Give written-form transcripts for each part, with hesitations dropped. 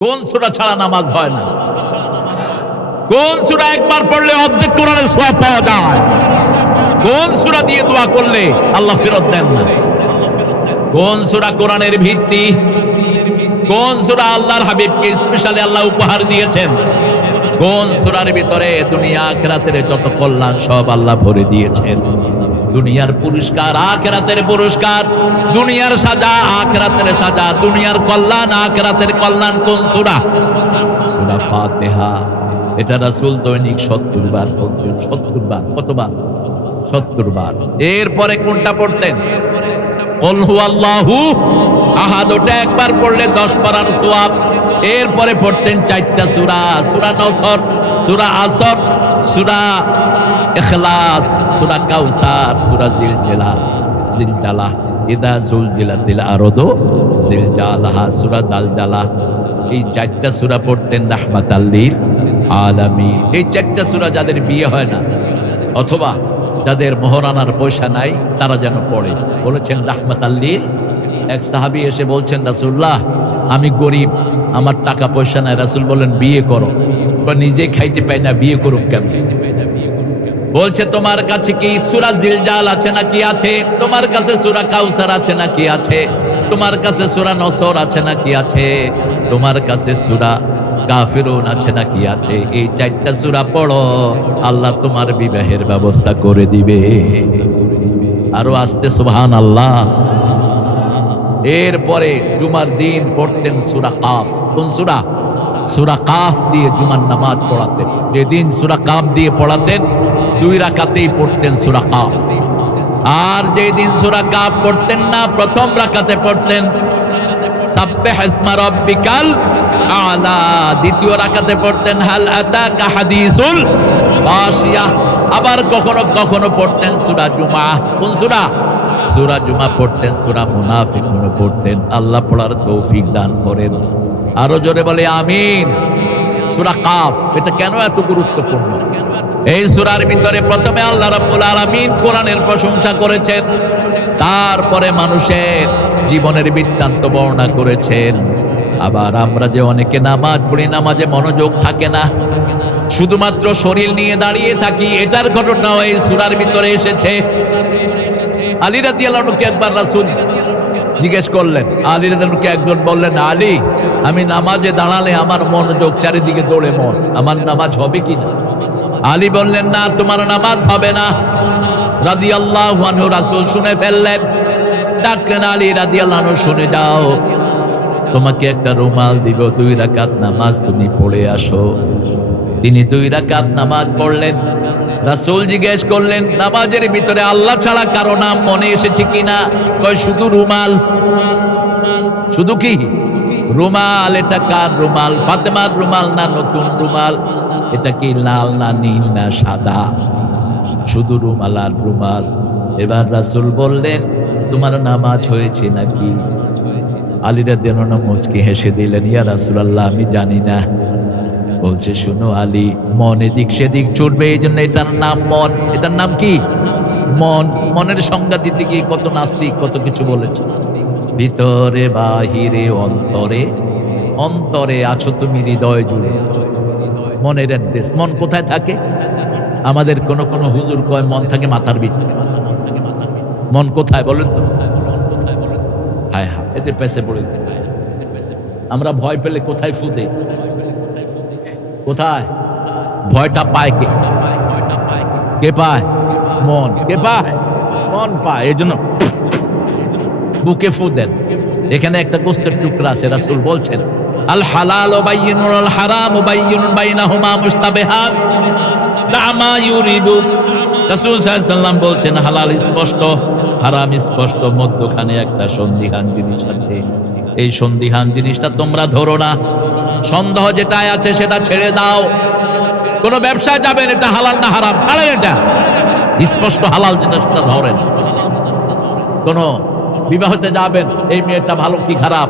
কোন সূরা ছাড়া নামাজ হয় না? কোন সূরা একবার পড়লে অর্ধেক কোরআনের সওয়াব পাওয়া যায়? কোন সূরা দিয়ে দোয়া করলে আল্লাহ ফেরত দেন না? কোন সূরা কোরআনের ভিত্তি? কোন সূরা আল্লাহর হাবিবকে স্পেশালি আল্লাহ উপহার দিয়েছেন? কোন সূরার ভিতরে দুনিয়া আখিরাতের যত কল্যাণ সব আল্লাহ ভরে দিয়েছেন? দুনিয়ার পুরস্কার, আখিরাতের পুরস্কার, দুনিয়ার সাজা, আখিরাতের সাজা, দুনিয়ার কল্যাণ, আখিরাতের কল্যাণ কোন সূরা? সূরা ফাতিহা। এটা রাসূল দৈনিক ৭০ বার পড়তেন। ৭০ বার। কতবার? ৭০ বার। এরপরে কোনটা পড়তেন? কুল হুয়াল্লাহু আহাদ। ওটা একবার পড়লে 10 পারার সওয়াব। এরপরে পড়তেন 4টা সূরা, সূরা নসর, সূরা আসর, সূরা ইখলাস, সূরা কাউসার, সূরা জিলজালাহ, ইদা জুলজিলাতিল আরদু জিলজালাহা, সূরা জালজালাহ। এই 4টা সূরা পড়তেন রাহমাতাল লিল আলামিন। এই 4টা সূরা যাদের বিয়ে হয় না অথবা যাদের মোহরানার পয়সা নাই তারা যেন পড়ে। বলেছেন রাহমাতাল লিল। এক সাহাবী এসে বলছেন, রাসূলুল্লাহ আমি গরিব, আমার টাকা পয়সা নাই। রাসূল বলেন বিয়ে করো। বা নিজে খাইতে পাই না, বিয়ে করুক কেমনে? বলছে তোমার কাছে কি সূরা জিলজাল আছে নাকি আছে? তোমার কাছে সূরা কাউসার আছে নাকি আছে? তোমার কাছে সূরা নসর আছে নাকি আছে? তোমার কাছে সূরা কাফিরুন আছে নাকি আছে? এই 4টা সূরা পড়ো, আল্লাহ তোমার বিবাহের ব্যবস্থা করে দিবে। আরো আসতে সুবহানাল্লাহ। এরপরে জুমার দিন পড়তেন সূরা কাফ। কোন সূরা? সূরা কাফ দিয়ে জুমার নামাজ পড়াতেন। যেদিন সূরা কাফ দিয়ে পড়াতেন 2 রাকাতেই পড়তেন সূরা কাফ। আর যেদিন সূরা কাফ পড়তেন না, প্রথম রাকাতে পড়তেন সাব্বিহ ইসমা রাব্বিকাল আলা। দ্বিতীয় রাকাতে পড়তেন হাল আতাকা হাদিসুল গাশিয়া। আবার কখনো কখনো পড়তেন সূরা জুমা। কোন সূরা? সূরা জুমা পড়তেন, সূরা মুনাফিকুন পড়তেন। আল্লাহ পড়ার তৌফিক দান করেন। আরো জোরে বলে আমিন। সূরা কাফ এটা কেন এত গুরুত্বপূর্ণ? এই সূরার ভিতরে প্রথমে আল্লাহ রাব্বুল আলামিন কোরআনের প্রশংসা করেছেন, তারপরে মানুষের জীবনের বৃত্তান্ত বর্ণনা করেছেন। আবার আমরা যে অনেকে নামাজ পড়ি, নামাজে মনোযোগ থাকে না, শুধুমাত্র শরীর নিয়ে দাঁড়িয়ে থাকি, এটার ঘটনাও এই সূরার ভিতরে এসেছে। আলী রাদিয়াল্লাহু আনহুকে একবার রাসূল জিজ্ঞেস করলেন। আলী রাদিয়াল্লাহু আনহুকে একজন বললেন, আলী আমি নামাজে দাঁড়ালে আমার মনোযোগ চারিদিকে দৌড়ে, মন, আমার নামাজ হবে কি না? আলী বললেন, না তোমার নামাজ হবে না। রাদিয়াল্লাহু আনহু রাসূল শুনে ফেললেন, ডাকলেন, আলী রাদিয়াল্লাহু আনহু শুনে যাও, তোমাকে একটা রুমাল দিব, 2 রাকাত নামাজ তুমি পড়ে আসো। তিনি 2 রাকাত নামাজ পড়লেন। রাসূল জিজ্ঞেস করলেন, নামাজের ভিতরে আল্লাহ ছাড়া কারো নাম মনে এসেছে কিনা? কয় শুধু রুমাল। শুধু কি রুমাল? এটা কার রুমাল? ফাতেমার রুমাল না নতুন রুমাল? এটা কি লাল না নীল না সাদা? শুধু রুমাল আর রুমাল। এবার রাসূল বললেন, তোমার নামাজ হয়েছে নাকি? আলী রাদিয়াল্লাহু আনহু মুচকি হেসে দিলেন, ইয়া রাসূলুল্লাহ আমি জানি না। বলছে, শুনো আলী, মন এদিক সেদিক ছুটবে, এই জন্য এটার নাম মন। এটার নাম কি? মন। মনের সংজ্ঞা দিতে গিয়ে কত নাস্তিক কত কিছু বলেছে। ভিতরে বাহিরে অন্তরে, অন্তরে আছো তুমি হৃদয় জুড়ে। মনের অ্যাড্রেস। মন কোথায় থাকে? আমাদের কোন কোন হুজুর কয় মন থাকে মাথার ভিতরে। মন কোথায় বলেন তো? হায় হায়, এদের পেছে পড়ে। আমরা ভয় পেলে কোথায় ফু দেই? কোথায়? ভয়টা পায় কে? কে পায়? মন। কে পায়? মন পায়। এই জন্য বুকে ফু দেন। এখানে একটা গোস্তের টুকরা আছে। রাসূল বলছেন, আল হালাল বাইয়িনুল আল হারাম বাইয়িনুন বাইনাহুমা মুশতাবিহাত দামা ইউরিদু। রাসূল সাল্লাল্লাহু আলাইহি ওয়াসাল্লাম বলছেন, হালাল স্পষ্ট, হারাম স্পষ্ট, মধ্যখানে একটা সন্দিহান জিনিস আছে। এই সন্দিহান জিনিসটা তোমরা ধরো না। সন্দেহ যেটাই আছে সেটা ছেড়ে দাও। কোন ব্যবসায় যাবেন, এটা হালাল না হারাম, ছাড়েন এটা। স্পষ্ট হালাল যেটা সেটা ধরেন। কোন বিবাহতে যাবেন, এই মেয়েটা ভালো কি খারাপ,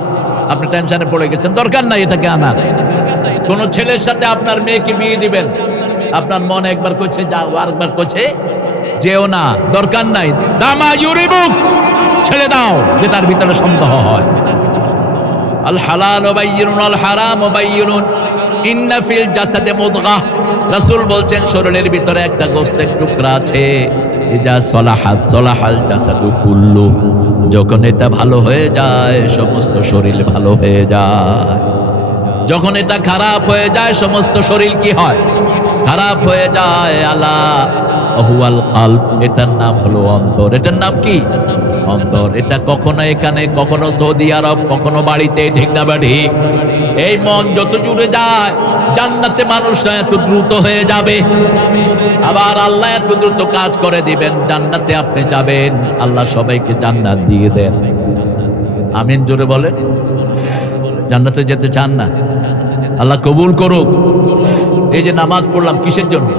আপনি টেনশনে পড়ে গেছেন, দরকার নাই এটাকে আনার। কোন ছেলের সাথে আপনার মেয়েকে বিয়ে দিবেন, আপনার মন একবার কইছে যাও, আরেকবার কইছে যেও না, দরকার নাই। দামা ইউরিবুক, ছেড়ে দাও যেটার ভিতরে সন্দেহ হয়। আল হালাল বায়্যিনুন আল হারাম বায়্যিনুন ইন্না ফিল জাসাদে মুদগাহ। রাসূল বলছেন শরীরের ভিতরে একটা গোশতের টুকরা আছে, ইজা সলাহাত সলাহাল জাসাদু কুল্লু। যখন এটা ভালো হয়ে যায় সমস্ত শরীর ভালো হয়ে যায়। যখন এটা খারাপ হয়ে যায় সমস্ত শরীর কি হয়? খারাপ হয়ে যায়। আলা হুয়াল কলব, এটার নাম হলো অন্তর। এটার নাম কি? অন্তর। এটা কখনো এখানে, কখনো সৌদি আরব, কখনো বাড়িতে, ঠিক না বা ঠিক? এই মন যত জুড়ে যায় জান্নাতে মানুষরা এত দ্রুত হয়ে যাবে, আবার আল্লাহ এত দ্রুত কাজ করে দিবেন, জান্নাতে আপনি যাবেন। আল্লাহ সবাইকে জান্নাত দিয়ে দেন। আমিন জোরে বলেন। জান্নাতে যেতে চান না? আল্লাহ কবুল করুক। এই যে নামাজ পড়লাম কিসের জন্য?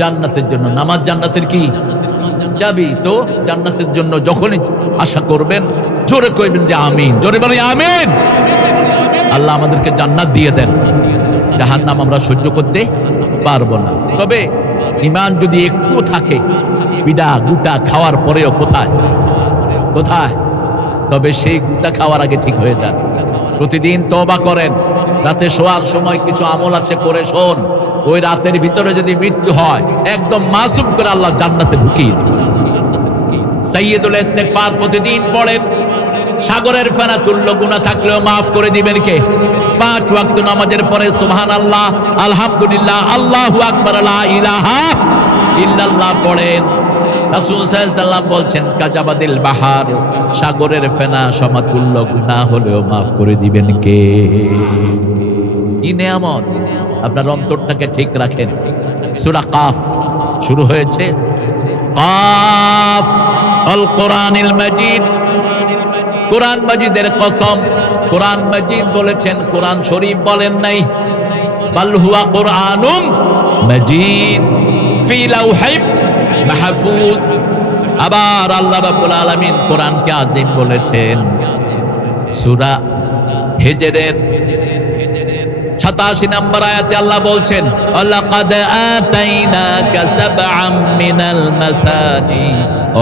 জান্নাতের জন্য। নামাজ জান্নাতের কি চাবি। তো জান্নাতের জন্য যখনই আশা করবেন জোরে কইবেন যে আমিন। জোরে বলেন আমিন। আল্লাহ আমাদেরকে জান্নাত দিয়ে দেন। জাহান্নাম আমরা সহ্য করতে পারবো না। তবে ঈমান যদি একটু থাকে, পিঠা গুটা খাওয়ার পরেও কোথায় কোথায়, তবে সেই গুটা খাওয়ার আগে ঠিক হয়ে যান। প্রতিদিন তওবা করেন। রাতে শোয়ার সময় কিছু আমল আছে করে শোন। ওই রাতের ভিতরে যদি মৃত্যু হয় একদম মাসুম করে আল্লাহ জান্নাতে ঢুকিয়ে দিবেন। সাইয়্যিদুল ইস্তিগফার প্রতিদিন পড়েন। সাগরের ফেনা তুল্য গুনাহ থাকলেও মাফ করে দিবেন কে? 5 ওয়াক্ত নামাজের পরে সুবহানাল্লাহ, আলহামদুলিল্লাহ, আল্লাহু আকবার, লা ইলাহা ইল্লাল্লাহ পড়েন। রাসূল সাল্লাল্লাহু আলাইহি ওয়াসাল্লাম বলছেন কাজাবাদিল বাহার, সাগরের ফেনা সমাতুল্য গুনাহ হলেও মাফ করে দিবেন কে? কি নিয়ামত! আপনার অন্তরটাকে ঠিক রাখেন। সূরা কাফ শুরু হয়েছে। কাফ আল কোরআনিল মাজিদ, কোরআন মাজিদের কসম। কোরআন মাজিদ বলেছেন, কোরআন শরীফ বলেন নাই। বাল হুয়া কোরআনুম মাজিদ ফি লাওহিম মাহফুজ। আবার আল্লাহ রাব্বুল আলামিন কোরআনকে আযীম বলেছেন সূরা হিজরের 87 নম্বর আয়াতে আল্লাহ বলছেন, লাকাদ আতাইনাকা সাবআম মিনাল মাসানি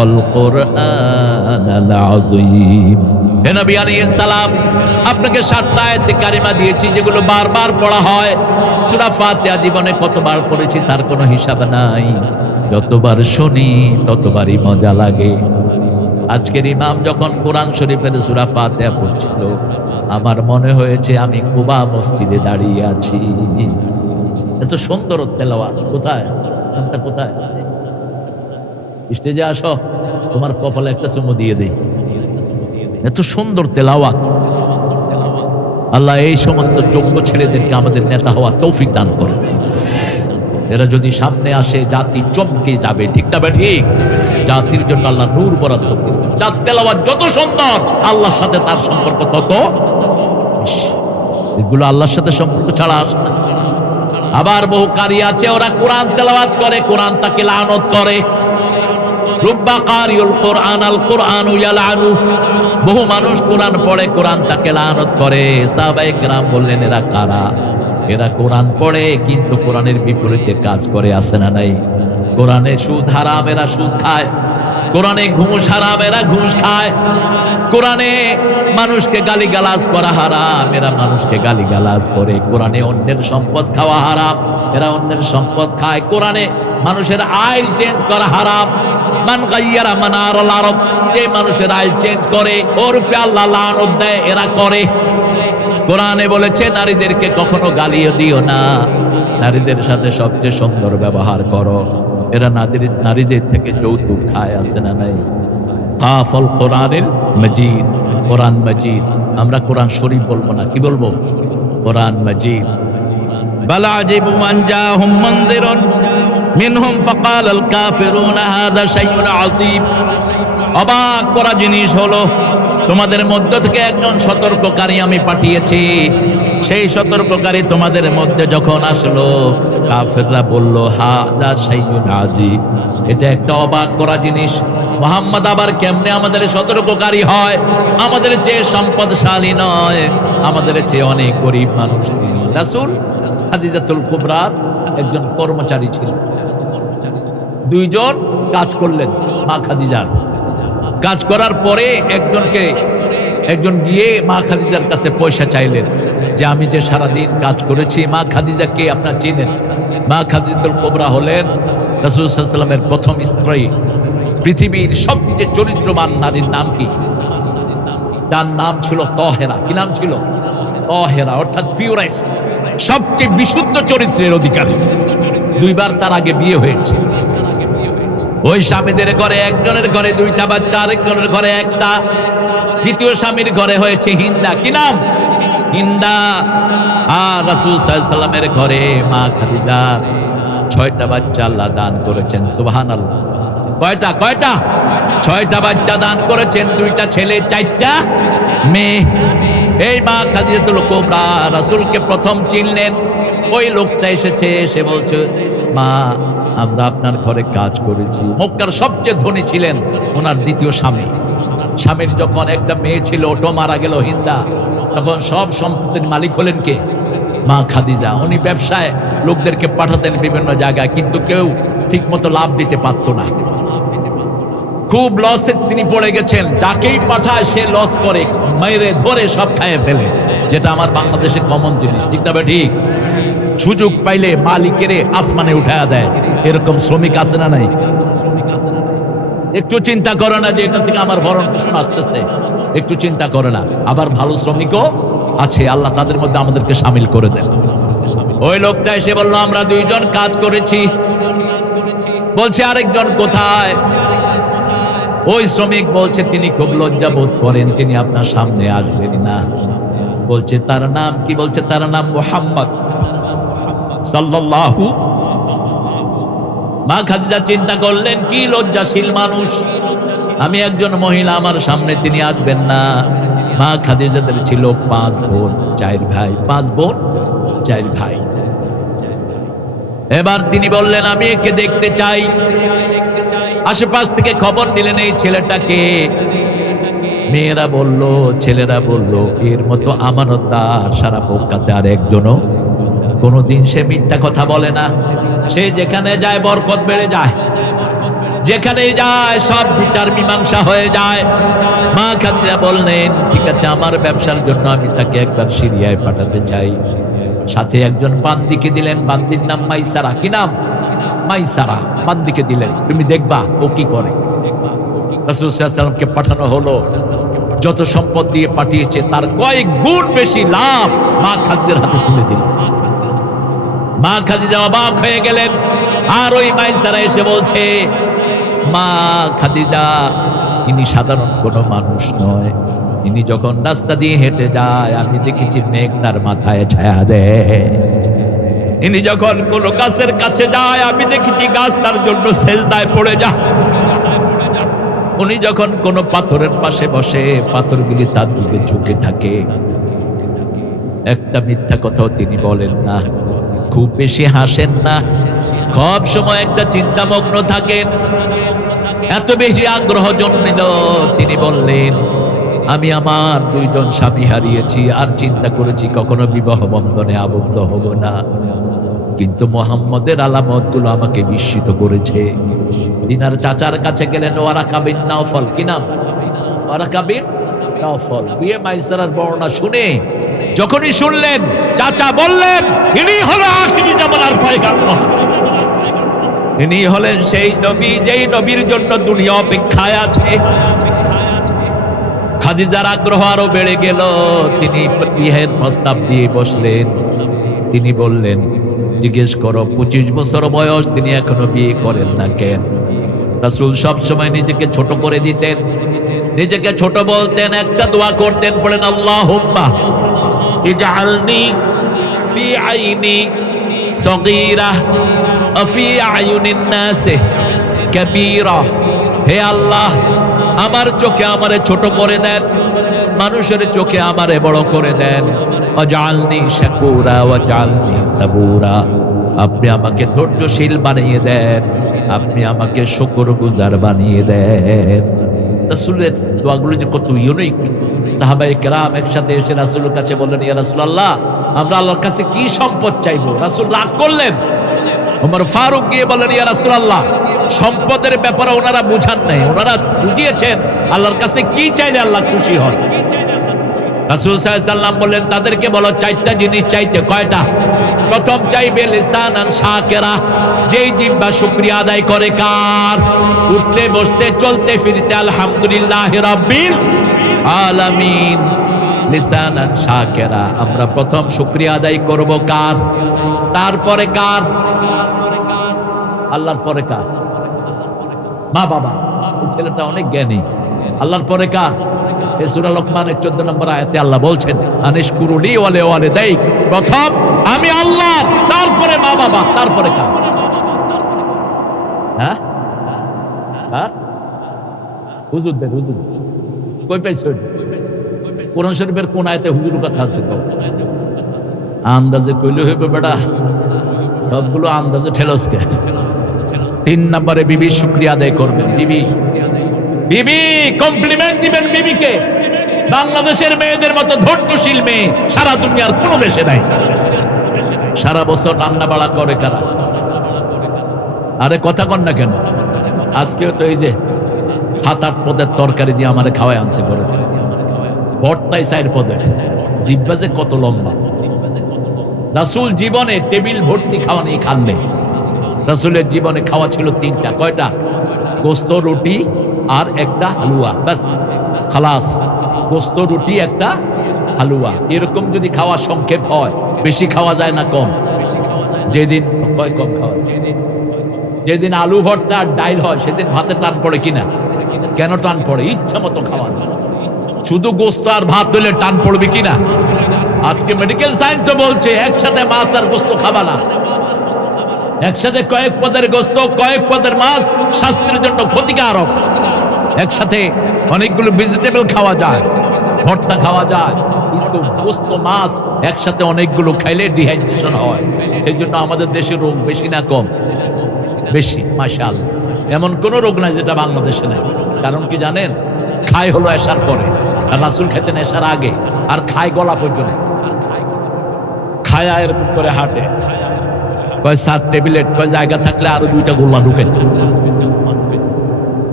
আল কুরআনাল আযীম। হে নবী আলাইহিস সালাম, আপনাকে 7টা আয়াতে কারিমা দিয়েছি যেগুলো বারবার পড়া হয়। সূরা ফাতিহা জীবনে কতবার পড়েছি তার কোনো হিসাব নাই। যতবার শুনি ততবারই মজা লাগে। আজকের ইমাম যখন কোরআন শরীফের সূরা ফাতিহা পড়ছিল, আমার মনে হয়েছে আমি কুবা মসজিদে দাঁড়িয়ে আছি। এত সুন্দর তেলাওয়াত। কোথায় আমরা, কোথায়? স্টেজে আসো, তোমার কপালে একটা চুমু দিয়ে দেই। এত সুন্দর তেলাওয়াত। আল্লাহ এই সমস্ত যোগ্য ছেলেদেরকে আমাদের নেতা হওয়া তৌফিক দান করে। এরা যদি সামনে আসে জাতি চমকে যাবে, ঠিক না বে ঠিক? জাতির জন্য আল্লাহ নূর বরাদ্দ করবে। যার তেলাওয়াত যত সুন্দর আল্লাহর সাথে তার সম্পর্ক তত। এগুলো আল্লাহর সাথে সম্পর্ক ছাড়া আসে না। আবার বহু কারি আছে ওরা কোরআন তেলাওয়াত করে, কোরআন তাকে লানত করে। রুব্বা কারিউল কোরআন আল কোরআনু ইয়ালানু। বহু মানুষ কোরআন পড়ে, কোরআন তাকে লানত করে। সাহাবায়ে কেরাম বললেন এরা কারা? এরা কোরআন পড়ে কিন্তু কোরআনের বিপরীতে কাজ করে, আছে না নাই? কোরআনে সুদ হারাম, এরা সুদ খায়। কোরআনে ঘুষ হারাম, এরা ঘুষ খায়। কোরআনে মানুষকে গালিগালাজ করা হারাম, এরা মানুষকে গালিগালাজ করে। কোরআনে অন্যের সম্পদ খাওয়া হারাম, এরা অন্যের সম্পদ খায়। কোরআনে মানুষের আইল চেঞ্জ করা হারাম। মান গায়্যারা মানারুল আরব, যে মানুষের আইল চেঞ্জ করে ওর উপরে আল্লাহ লানত দেয়, এরা করে। কোরআনে বলেছে নারীদেরকে কখনো গালিও দিও না, নারীদের সাথে সবচেয়ে সুন্দর ব্যবহার করো। এরা নারীদের থেকে যৌতুক খায়, আছে না নাই? কাফল কোরআনিল মাজিদ, কোরআন মাজিদ। আমরা কোরআন শরীফ বলবো না, কি বলবো? কোরআন মাজিদ। বাল আজিবু আন জাহুম মুনযিরুন মিনহুম ফাকালাল কাফিরুনা হাযা শাইউন আযীম। অবাক করা জিনিস হলো, তোমাদের মধ্য থেকে একজন সতর্ককারী আমি পাঠিয়েছি। সেই সতর্ককারী তোমাদের মধ্যে যখন আসলো, কাফেররা বলল হাযা শাইউন আযীম, এটা একটা অবাক করা জিনিস। মুহাম্মদ আবার কেমনে আমাদের সতর্ককারী হয়? আমাদের চেয়ে সম্পদশালী নয়, আমাদের চেয়ে অনেক গরিব মানুষ তিনি। রাসূল খাদিজাতুল কুবরার একজন কর্মচারী ছিলেন। 2 জন কাজ করলেন মা খাদিজার। কাজ করার পরে একজন গিয়ে মা খাদিজার কাছে পয়সা চাইলেন যে আমি যে সারাদিন কাজ করেছি। মা খাদিজা কে আপনার চিনেন? মা খাদিজাতুল কুবরা হলেন রাসূল সাল্লাল্লাহু আলাইহি ওয়াসাল্লামের প্রথম স্ত্রী। পৃথিবীর সবচেয়ে চরিত্রবান নারীর নাম কি? তার নাম ছিল তহেরা। কি নাম ছিল? তহেরা, অর্থাৎ পিউরাইস্ট, সবচেয়ে বিশুদ্ধ চরিত্রের অধিকারী। দুইবার তার আগে বিয়ে হয়েছে। ওই স্বামীদের ঘরে একজনের ঘরে দুইটা বাচ্চা, আরেকজনের ঘরে একটা। দ্বিতীয় স্বামীর ঘরে হয়েছে হিন্দা। কি নাম? হিন্দা। আর রাসূল সাল্লাল্লাহু আলাইহি ওয়াসাল্লামের ঘরে মা খাদিজার 6টা বাচ্চা আল্লাহ দান করেছেন। সুবহানাল্লাহ। কয়টা? 6টা বাচ্চা দান করেছেন, 2টা ছেলে 4টা মেয়ে। এই মা খাদিজাতুল কুবরা রাসূলকে প্রথম চিনলেন। ওই লোকটা এসেছে, সে বলছে মা আমরা আপনার ঘরে কাজ করেছি। মক্কার সবচেয়ে ধনী ছিলেন ওনার দ্বিতীয় স্বামী। স্বামীর যখন একটা মেয়ে ছিল, ওটা মারা গেল হিন্দা, তখন সব সম্পত্তির মালিক হলেন কে? মা খাদিজা। উনি ব্যবসায় লোকদেরকে পাঠাতেন বিভিন্ন জায়গায়, কিন্তু কেউ ঠিক মতো লাভ দিতে পারত না। খুব লসে তিনি পড়ে গেছেন। যাকেই পাঠায় সে লস করে, মেরে ধরে সব খাইয়ে ফেলে, যেটা আমার বাংলাদেশে কমন জিনিস। ঠিক তবে ঠিক, সুযোগ পাইলে মালিকেরে আসমানে উঠায়া দেয়। এরকম শ্রমিক আছে না নাই? একটু চিন্তা করে না যে এটা থেকে আমার ভরণ পোষণ আসতেছে? একটু চিন্তা করে না। আবার ভালো শ্রমিকও আছে, আল্লাহ তাদের মধ্যে আমাদেরকে সামিল করে দেন। ওই লোকটা এসে বলল আমরা 2 জন কাজ করেছি। বলছে আরেকজন কোথায়? ওই শ্রমিক বলছে তিনি খুব লজ্জা বোধ করেন, তিনি আপনার সামনে আসবেন না। বলছে তার নাম কি? বলছে তার নাম মুহাম্মদ সাল্লাল্লাহু। মা খাদিজা চিন্তা করলেন কি লজ্জাশীল মানুষ, আমি একজন মহিলা, আমার সামনে তিনি আসবেন না। মা খাদিজাদের ছিল 5 বোন 4 ভাই। 5 বোন 4 ভাই। এবার তিনি বললেন আমি একে দেখতে চাই। আশেপাশ থেকে খবর নিলেন এই ছেলেটাকে। মেয়েরা বলল, ছেলেরা বলল এর মতো আমানতদার সারা মক্কাতে আর একজনও কোনদিন সে মিথ্যা কথা বলে না। সে যেখানে যায় বরকত বেড়ে যায়, যেখানে যায় সব বিচার মীমাংসা হয়ে যায়। মা খাদিজা বললেন ঠিক আছে, আমার ব্যবসার জন্য আমি তাকে একবার সিরিয়ায় পাঠাতে চাই। সাথে একজন বান্দিকে দিলেন, বান্দির নাম মাইসারা। কি নাম? মাইসারা। বান্দিকে দিলেন, তুমি দেখবা ও কি করে। রাসূল সাল্লাল্লাহু আলাইহি ওয়াসাল্লামকে পাঠানো হলো। যত সম্পদ দিয়ে পাঠিয়েছে তার কয়েক গুণ বেশি লাভ মা খাদিজার হাতে তুলে দিলেন। মা খাদিজা অবাক হয়ে গেলেন। আর ওই মাইসারা এসে বলছে মা খাদিজা ইনি সাধারণ কোনো মানুষ নয়। ইনি যখন রাস্তা দিয়ে হেঁটে যায় আমি দেখেছি মেঘ তার মাথায় ছায়া দেয়। ইনি যখন কোনো গাছের কাছে যায় আমি দেখেছি গাছ তার জন্য সেজদায় পড়ে যায়। উনি যখন কোনো পাথরের পাশে বসে পাথরগুলি তার দিকে ঝুঁকে থাকে। একটা মিথ্যা কথাও তিনি বলেন না, খুব বেশি হাসেন না, সব সময় একটা চিন্তামগ্ন থাকেন। এত বেশি আগ্রহ জন্মিল, তিনি বললেন আমি আমার 2 জন স্বামী হারিয়েছি, আর চিন্তা করেছি কখনো বিবাহ বন্ধনে আবদ্ধ হব না, কিন্তু মুহাম্মদের আলামতগুলো আমাকে বিস্মিত করেছে। তিনার চাচার কাছে গেলেন, ওয়ারাকা বিন নাওফল। কি নাম? Waraqa bin Nawfal. বিয়ে মাইসারার বর্ণনা শুনে যখনই শুনলেন, চাচা বললেন ইনি হলো আখিরি জামানার পয়গাম্বর, ইনি হলেন সেই নবী যেই নবীর জন্য দুনিয়া অপেক্ষায় আছে। খাদিজার আগ্রহ আরো বেড়ে গেল। তিনি বিয়ের প্রস্তাব দিয়ে বসলেন। তিনি বললেন জিজ্ঞেস করো 25 বছর বয়স, তিনি এখনো বিয়ে করেন না কেন? রাসূল সব সময় নিজেকে ছোট করে দিতেন, নিজেকে ছোট বলতেন, একটা দোয়া করতেন, বলেন আল্লাহুম্মা ইজআলনি ফি আইনি সগীরা ওয়া ফি আয়ুনিন নাস কাবীরা। হে আল্লাহ, আমার চোখে আমারে ছোট করে দেন, মানুষের চোখে আমারে বড় করে দেন। ওয়াজআলনি শাকুরা ওয়াজআলনি সাবুরা। আপনি আমাকে ধৈর্যশীল বানিয়ে দেন, আপনি আমাকে শুকরগুজার বানিয়ে দেন। রাসূলের দোয়াগুলো যে কত ইউনিক। সাহাবায়ে কেরাম একসাথে এসে রাসূলের কাছে বললেন, ইয়া রাসূলুল্লাহ, আমরা আল্লাহর কাছে কি সম্পদ চাইবো? রাসূল রাগ করলেন। ওমর ফারুক গিয়ে বললেন, ইয়া রাসূলুল্লাহ, সম্পদের ব্যাপারে ওনারা বুঝান নাই, ওনারা বুঝিয়েছেন আল্লাহর কাছে কি চাইলে আল্লাহ খুশি হন। রাসূল সাল্লাল্লাহু আলাইহি সাল্লাম বললেন তাদেরকে বলো চারটা জিনিস চাইতে। কয়টা? প্রথম চাইবে লিসানান শাকিরা, যেই জিহ্বা শুকরিয়া আদায় করে। কার? উঠতে বসতে চলতে ফিরতে আলহামদুলিল্লাহি রাব্বিল আলামিন। লিসানান শাকিরা, আমরা প্রথম শুকরিয়া আদায় করব কার? তারপরে কার? আল্লাহর পরে কার? মা বাবা। এই ছেলেটা অনেক জ্ঞানী। আল্লাহর পরে কার? এই সূরা লোকমানের 14 নম্বর আয়াতে আল্লাহ বলছেন আনিশকুরুলি ওয়া লিওয়ালিদাইক, প্রথম আমি আল্লাহ, তারপরে মা বাবা, তারপরে কার? হ্যাঁ হুজুরদের। হুজুর কই পাইছো? কোরআন শরীফের কোন আয়াতে হুজুর কথা আছে? আন্দাজে কইলে হইবে বেটা, সবগুলো আন্দাজে ঠেলসকে। 3 নম্বরে বিবি শুকরিয়া আদায় করবেন। বিবি কমপ্লিমেন্ট দিবেন বিবিকে। বাংলাদেশের মেয়েদের মতো ধৈর্যশীল মেয়ে সারা দুনিয়ার কোনো দেশে নাই। সারা বছর রান্না বাড়া করে কারা? আরে কথা কন না কেন? আজকেও তো এই যে 7-8 পদের তরকারি দিয়ে আমারে খাওয়ায় আনছে ঘরে। ভর্তায় 4 পদের, জিহ্বা যে কত লম্বা। রাসূল জীবনে টেবিল ভর্তি খাওয়া নিয়ে খান নেই। রাসূলের জীবনে খাওয়া ছিল 3টা। কয়টা? গোস্ত, রুটি আর একটা হালুয়া, ব্যাস খালাস। গোস্ত, রুটি, একটা হালুয়া। এরকম যদি খাওয়া সংক্ষেপ হয়, বেশি খাওয়া যায় না কম? যেদিন কম খাওয়া, যেদিন আলু ভর্তা আর ডাইল হয় সেদিন ভাতে টান পড়ে কিনা? কেন টান পড়ে? ইচ্ছা মতো খাওয়া যায়। শুধু গোস্ত আর ভাত হলে টান পড়বে কিনা? আজকে মেডিকেল সায়েন্সও বলছে একসাথে মাছ আর গোস্ত খাবা না। একসাথে কয়েক পদের গোস্ত, কয়েক পদের মাছ স্বাস্থ্যের জন্য ক্ষতিকারক। একসাথে অনেকগুলো ভেজিটেবল খাওয়া যায়, ভর্তা খাওয়া যায়, কিন্তু গোস্ত মাছ একসাথে অনেকগুলো খাইলে ডিহাইড্রেশন হয়। সেই জন্য আমাদের দেশে রোগ বেশি না কম? বেশি, মাশাআল্লাহ। এমন কোন রোগ নাই যেটা বাংলাদেশে নাই। কারণ কি জানেন? খায় হলো এশার পরে, আর রাসূল খেতেন এশার আগে, আর খায় গলা পর্যন্ত। খায় এরকম করে হাঁটে, কয় 7 টেবিলেট, কয় জায়গা থাকলে আরো 2টা গোল্লা ঢুকে।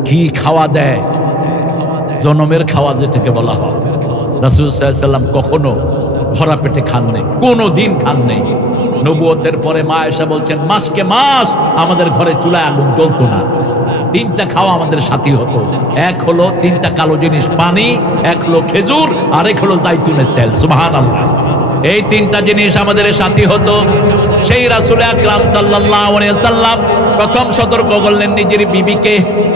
কি খাওয়া দেয়! জনমের খাওয়া যেটাকে বলা হয়। রাসূল সাল্লাল্লাহু আলাইহি সাল্লাম কখনো ভরা পেটে খান নেই, কোনো দিন খান নেই। নবুয়তের পরে মা আয়েশা বলছেন মাসকে মাস আমাদের ঘরে চুলায় আগুন জ্বলতো না। 3টা খাওয়া আমাদের সাথী হতো। এক হলো 3টা কালো জিনিস, পানি, এক হলো খেজুর, আর এক হলো জাইতুনের তেল। সুবহানাল্লাহ। এই 3টা জিনিস আমাদের সাথী হতো। সেই রাসূল আকরাম সাল্লাল্লাহু আলাইহি ওয়াসাল্লাম প্রথম সতর্ক করলেন নিজের বিবিকে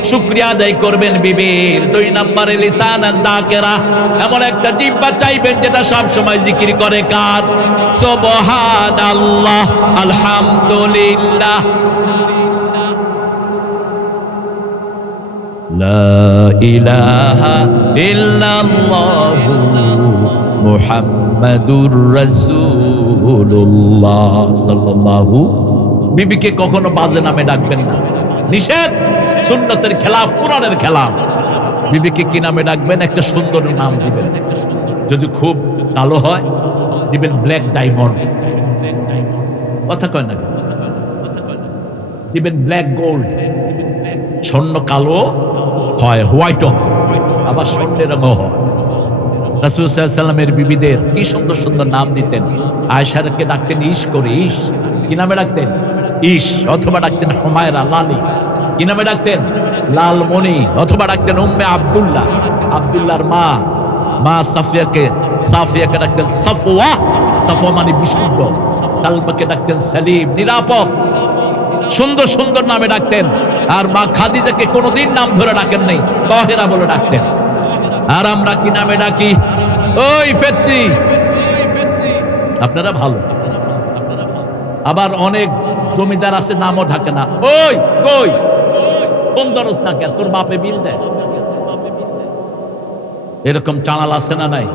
শুকরিয়া আদায় করবেন বিবির। 2 নম্বরে লিসানান যাকিরা, এমন একটা জিহ্বা চাইবেন যেটা সব সময় জিকির করে। কার? সুবহানাল্লাহ, আলহামদুলিল্লাহ, লা ইলাহা ইল্লাল্লাহু মুহাম্মাদুর রাসূলুল্লাহ সাল্লাল্লাহু। বিবিকে কখনো বাজে নামে ডাকবেন না, নিষেধ। সুন্নতের খেলাফ, কোরআনের খেলাফ। বিবিকে কি নামে ডাকবেন? একটা সুন্দর নাম দিবেন। যদি খুব কালো হয় দিবেন ব্ল্যাক ডায়মন্ড, কথা কয় না? দিবেন ব্ল্যাক গোল্ড, স্বর্ণ কালো হয়, হোয়াইট, আবার স্বর্ণের রঙও হয়। রাসূল সাল্লাল্লাহু আলাইহি সাল্লামের বিবিদের কি সুন্দর সুন্দর নাম দিতেন। আয়েশাকে ডাকতেন ইশ করে, ইশ। কি নামে ডাকতেন? ইশ। অথবা ডাকতেন হুমায়রা, লালি। কি নামে ডাকতেন? লালমণি। অথবা ডাকতেন উম্মে আব্দুল্লাহ, আব্দুল্লাহর মা। মা সাফিয়াকে ডাকতেন সাফওয়া, সাফওয়া মানে বিশুদ্ধ। সালমাকে ডাকতেন সালিম, নিরাপদ। সুন্দর সুন্দর নামে ডাকতেন। আর মা খাদিজাকে কোনোদিন নাম ধরে ডাকেন নাই, তাহেরা বলে ডাকতেন। আর আমরা কি নামে ডাকি? ওই ফেতনি। আপনারা ভালো। আবার অনেক জমিদার আছে নামও ঢাকে না। ওই কই কোন দরস না কে? তোর বাপে বিল দেয়। এরকম চালাল আছে না নাই?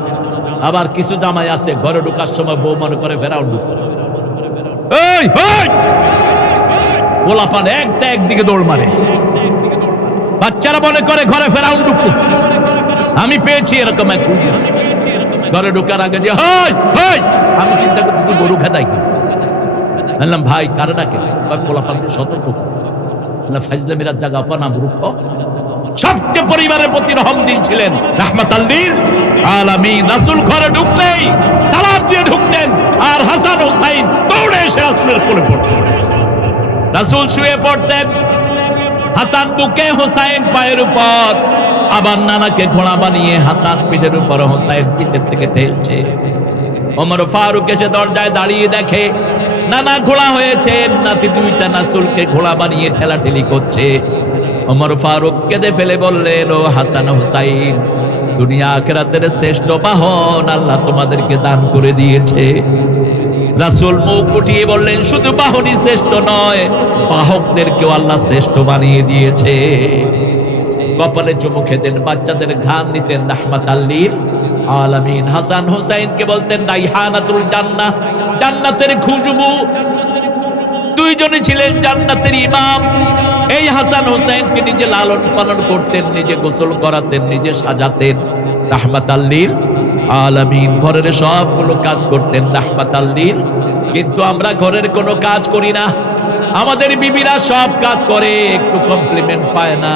আবার কিছু জামাই আছে ঘরে ঢোকার সময় বউ মনে করে ফেরাউন ঢুকতে। এই গোলাপান একদিকে দৌড় মারে, বাচ্চারা মনে করে ঘরে ফেরাউন ঢুকতেছে। আমি পেয়েছি এরকম এক ঘরে ঢোকার আগে দিয়ে আমি চিন্তা করতেছি গরু খেদাই কি। বললাম ভাই কারে ডাকে? গোলাপানকে সতর্ক। ফাইজলামিরার জায়গা পানা মূর্খ, সবচেয়ে পরিবারের প্রতি রহম দিয়েছিলেন, রাহমাতাল লিল আলামিন। রাসূল ঘরে ঢুকলেই সালাম দিয়ে ঢুকতেন, আর হাসান হুসাইন দৌড়ে এসে রাসূলের কোলে পড়তেন। রাসূল শুয়ে পড়তেন, হাসান বুকে, হুসাইন পায়ের উপর। আবার নানাকে ঘোড়া বানিয়ে হাসান পিঠের উপর, হুসাইন পিঠের থেকে ঠেলছে। ওমর ফারুক এসে দরজায় দাঁড়িয়ে দেখে নানা ঘোড়া হয়েছে, নাতি দুইটা রাসূলকে ঘোড়া বানিয়ে ঠেলাঠেলি করছে। ওমর ফারুক কেঁদে ফেলে বললেন, ও হাসান হুসাইন, দুনিয়া আখিরাতের শ্রেষ্ঠ বাহন আল্লাহ তোমাদেরকে দান করে দিয়েছে। রাসূল মুখ উঠিয়ে বললেন, শুধু বাহনই শ্রেষ্ঠ নয়, বাহকদেরকেও আল্লাহ শ্রেষ্ঠ বানিয়ে দিয়েছে। কপালে চুমু খেতেন, বাচ্চাদের ঘাম নিতেন, রাহমাতাল লিল আলামিন। হাসান হুসাইনকে বলতেন রাইহানাতুল জান্নাহ, জান্নাতের খুশবু। দুইজনই ছিলেন জান্নাতের ইমাম। এই হাসান হুসাইনকে নিজে লালন পালন করতেন, নিজে গোসল করাতেন, নিজে সাজাতেন, রাহমাতাল লিল আলামিন। ঘরের সবগুলো কাজ করতেন, রাহমাতাল লিল। কিন্তু আমরা ঘরের কোনো কাজ করি না, আমাদের বিবিরা সব কাজ করে, একটু কমপ্লিমেন্ট পায় না।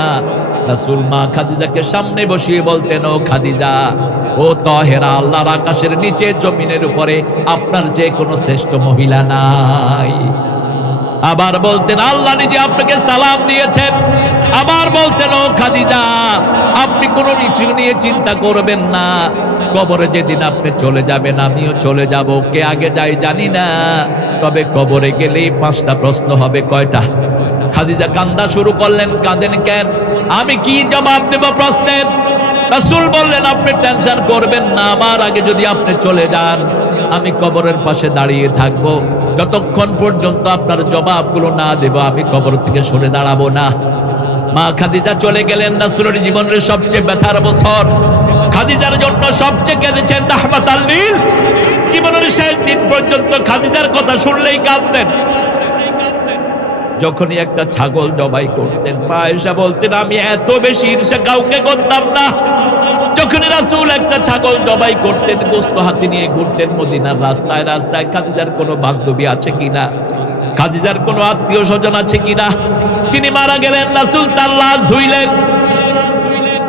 রাসূল মা খাদিজাকে সামনে বসিয়ে বলতেন, ও খাদিজা, ও তাহেরা, আল্লাহর আকাশের নিচে জমিনের উপরে আপনার যে কোনো শ্রেষ্ঠ মহিলা নাই। আবার বলতেন, আল্লাহ নিজে আপনাকে সালাম দিয়েছেন। আবার বলতেন, ও খাদিজা, আপনি কোনো কিছু নিয়ে চিন্তা করবেন না, কবরে যেদিন আপনি চলে যাবেন আমিও চলে যাব, কে আগে যাই জানি না, তবে কবরে গেলেই 5টা প্রশ্ন হবে। কয়টা? খাদিজা কান্দা শুরু করলেন। কাঁদেন কেন? আমি কি জবাব দেব প্রশ্নের? রাসূল বললেন, আপনি টেনশন করবেন না, আমার আগে যদি আপনি চলে যান আমি কবরের পাশে দাঁড়িয়ে থাকব, যতক্ষণ পর্যন্ত আপনার জবাবগুলো না দেব আমি কবর থেকে সরে দাঁড়াবো না। মা খাদিজা চলে গেলেন। রাসূলের জীবনের সবচেয়ে ব্যথার বছর, খাদিজার জন্য সবচেয়ে কেঁদেছেন, রাহমাতাল লিল। জীবনের শেষ দিন পর্যন্ত খাদিজার কথা শুনলেই কাঁদতেন। যখনই একটা ছাগল জবাই করতেন, মা আয়েশা বলতেন, আমি এত বেশি ঈর্ষা কাউকে করতাম না। যখনই রাসূল একটা ছাগল জবাই করতেন, গোশত হাতে নিয়ে ঘুরতেন মদিনার রাস্তায় রাস্তায়, খাদিজার কোনো বান্ধবী আছে কিনা, খাদিজার কোনো আত্মীয় স্বজন আছে কিনা। তিনি মারা গেলেন, রাসূল তার লাশ ধুইলেন,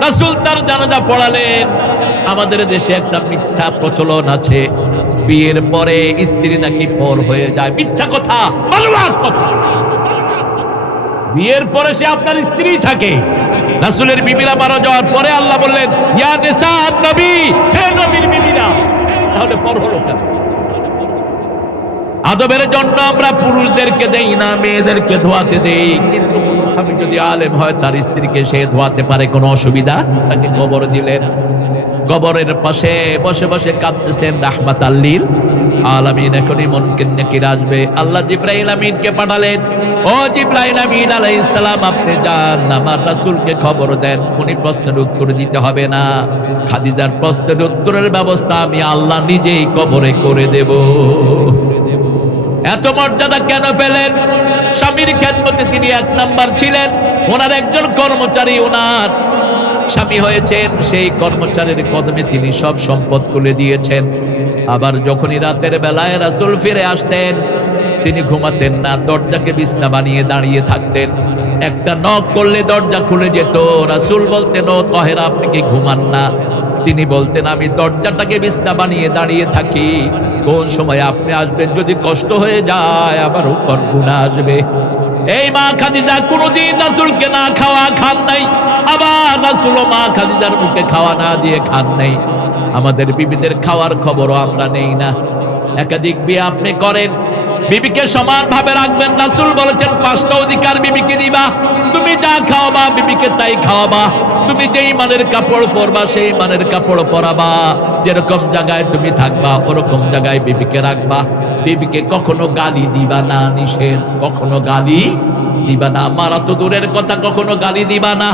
রাসূল তার জানাজা পড়ালেন। আমাদের দেশে একটা মিথ্যা প্রচলন আছে, বিয়ের পরে স্ত্রী নাকি পর হয়ে যায়। মিথ্যা কথা, বানোয়াট কথা। বিয়ের পরে সে আপনার স্ত্রী থাকে। রাসূলের বিবিরা মারা যাওয়ার পরে আল্লাহ বললেন, ইয়া নিসাআন নবী, হে নবীর বিবিরা, তাহলে পর হলো কেন? আদবের জন্য আমরা পুরুষদেরকে দেই না, মেয়েদেরকে ধোয়াতে দেই। কিন্তু স্বামী যদি আলেম হয়, তার স্ত্রীকে সে ধোয়াতে পারে, কোনো অসুবিধা? তাকে কবর দিলেন, কবরের পাশে বসে বসে কাঁদতেছেন, রাহমাতাল লিল আলামিন। এখনই মুনকির নাকির আসবে। আল্লাহ জিবরাইল আমিনকে পাঠালেন, ও জিবরাইল আমিন আলাইহিস সালাম, আপনি যান আমার রাসূলকে খবর দেন, উনি প্রশ্নের উত্তর দিতে হবে না, খাদিজার প্রশ্নের উত্তরের ব্যবস্থা আমি আল্লাহ নিজেই কবরে করে দেব। এত মর্যাদা কেন পেলেন? স্বামীর খেদমতে তিনি 1 নাম্বার ছিলেন। ওনার একজন কর্মচারী ওনার স্বামী হয়েছেন, সেই কর্মচারীর কদমে তিনি সব সম্পদ তুলে দিয়েছেন। আবার যখনই রাতের বেলায় রাসূল ফিরে আসতেন, তিনি ঘুমাতেন না, দরজাকে বিছনা বানিয়ে দাঁড়িয়ে থাকতেন। একটা নক করলে দরজা খুলে যেত। রাসূল বলতেন, ও তাহেরা, আপনি কি ঘুমান না? তিনি বলতেন, আমি দরজাটাকে বিছনা বানিয়ে দাঁড়িয়ে থাকি, কোন সময় আপনি আসবেন, যদি কষ্ট হয়ে যায় আমার উপর গুনাহ আসবে। এই মা খাদিজা কোনদিন রাসূলকে না খাওয়া খান নাই, আবার রাসূলও মা খাদিজার মুখে খাওয়া না দিয়ে খান নাই। আমাদের বিবিদের খাওয়ার খবরও আমরা নেই না। একাধিক বিয়ে আপনি করেন, বিবিকে সমান ভাবে রাখবেন। রাসূল বলেছেন, 5টা অধিকার বিবিকে দিবা, তুমি যা খাওয়াবা বিবিকে তাই খাওয়াবা, তুমি যেই মানের কাপড় পরবা সেই মানের কাপড় পরাবা, যেরকম জায়গায় তুমি থাকবা ওরকম জায়গায় বিবিকে রাখবা। বিবিকে কখনো গালি দিবা না, নিষেধ। কখনো গালি দিবা না, মারা তো দূরের কথা, কখনো গালি দিবা না।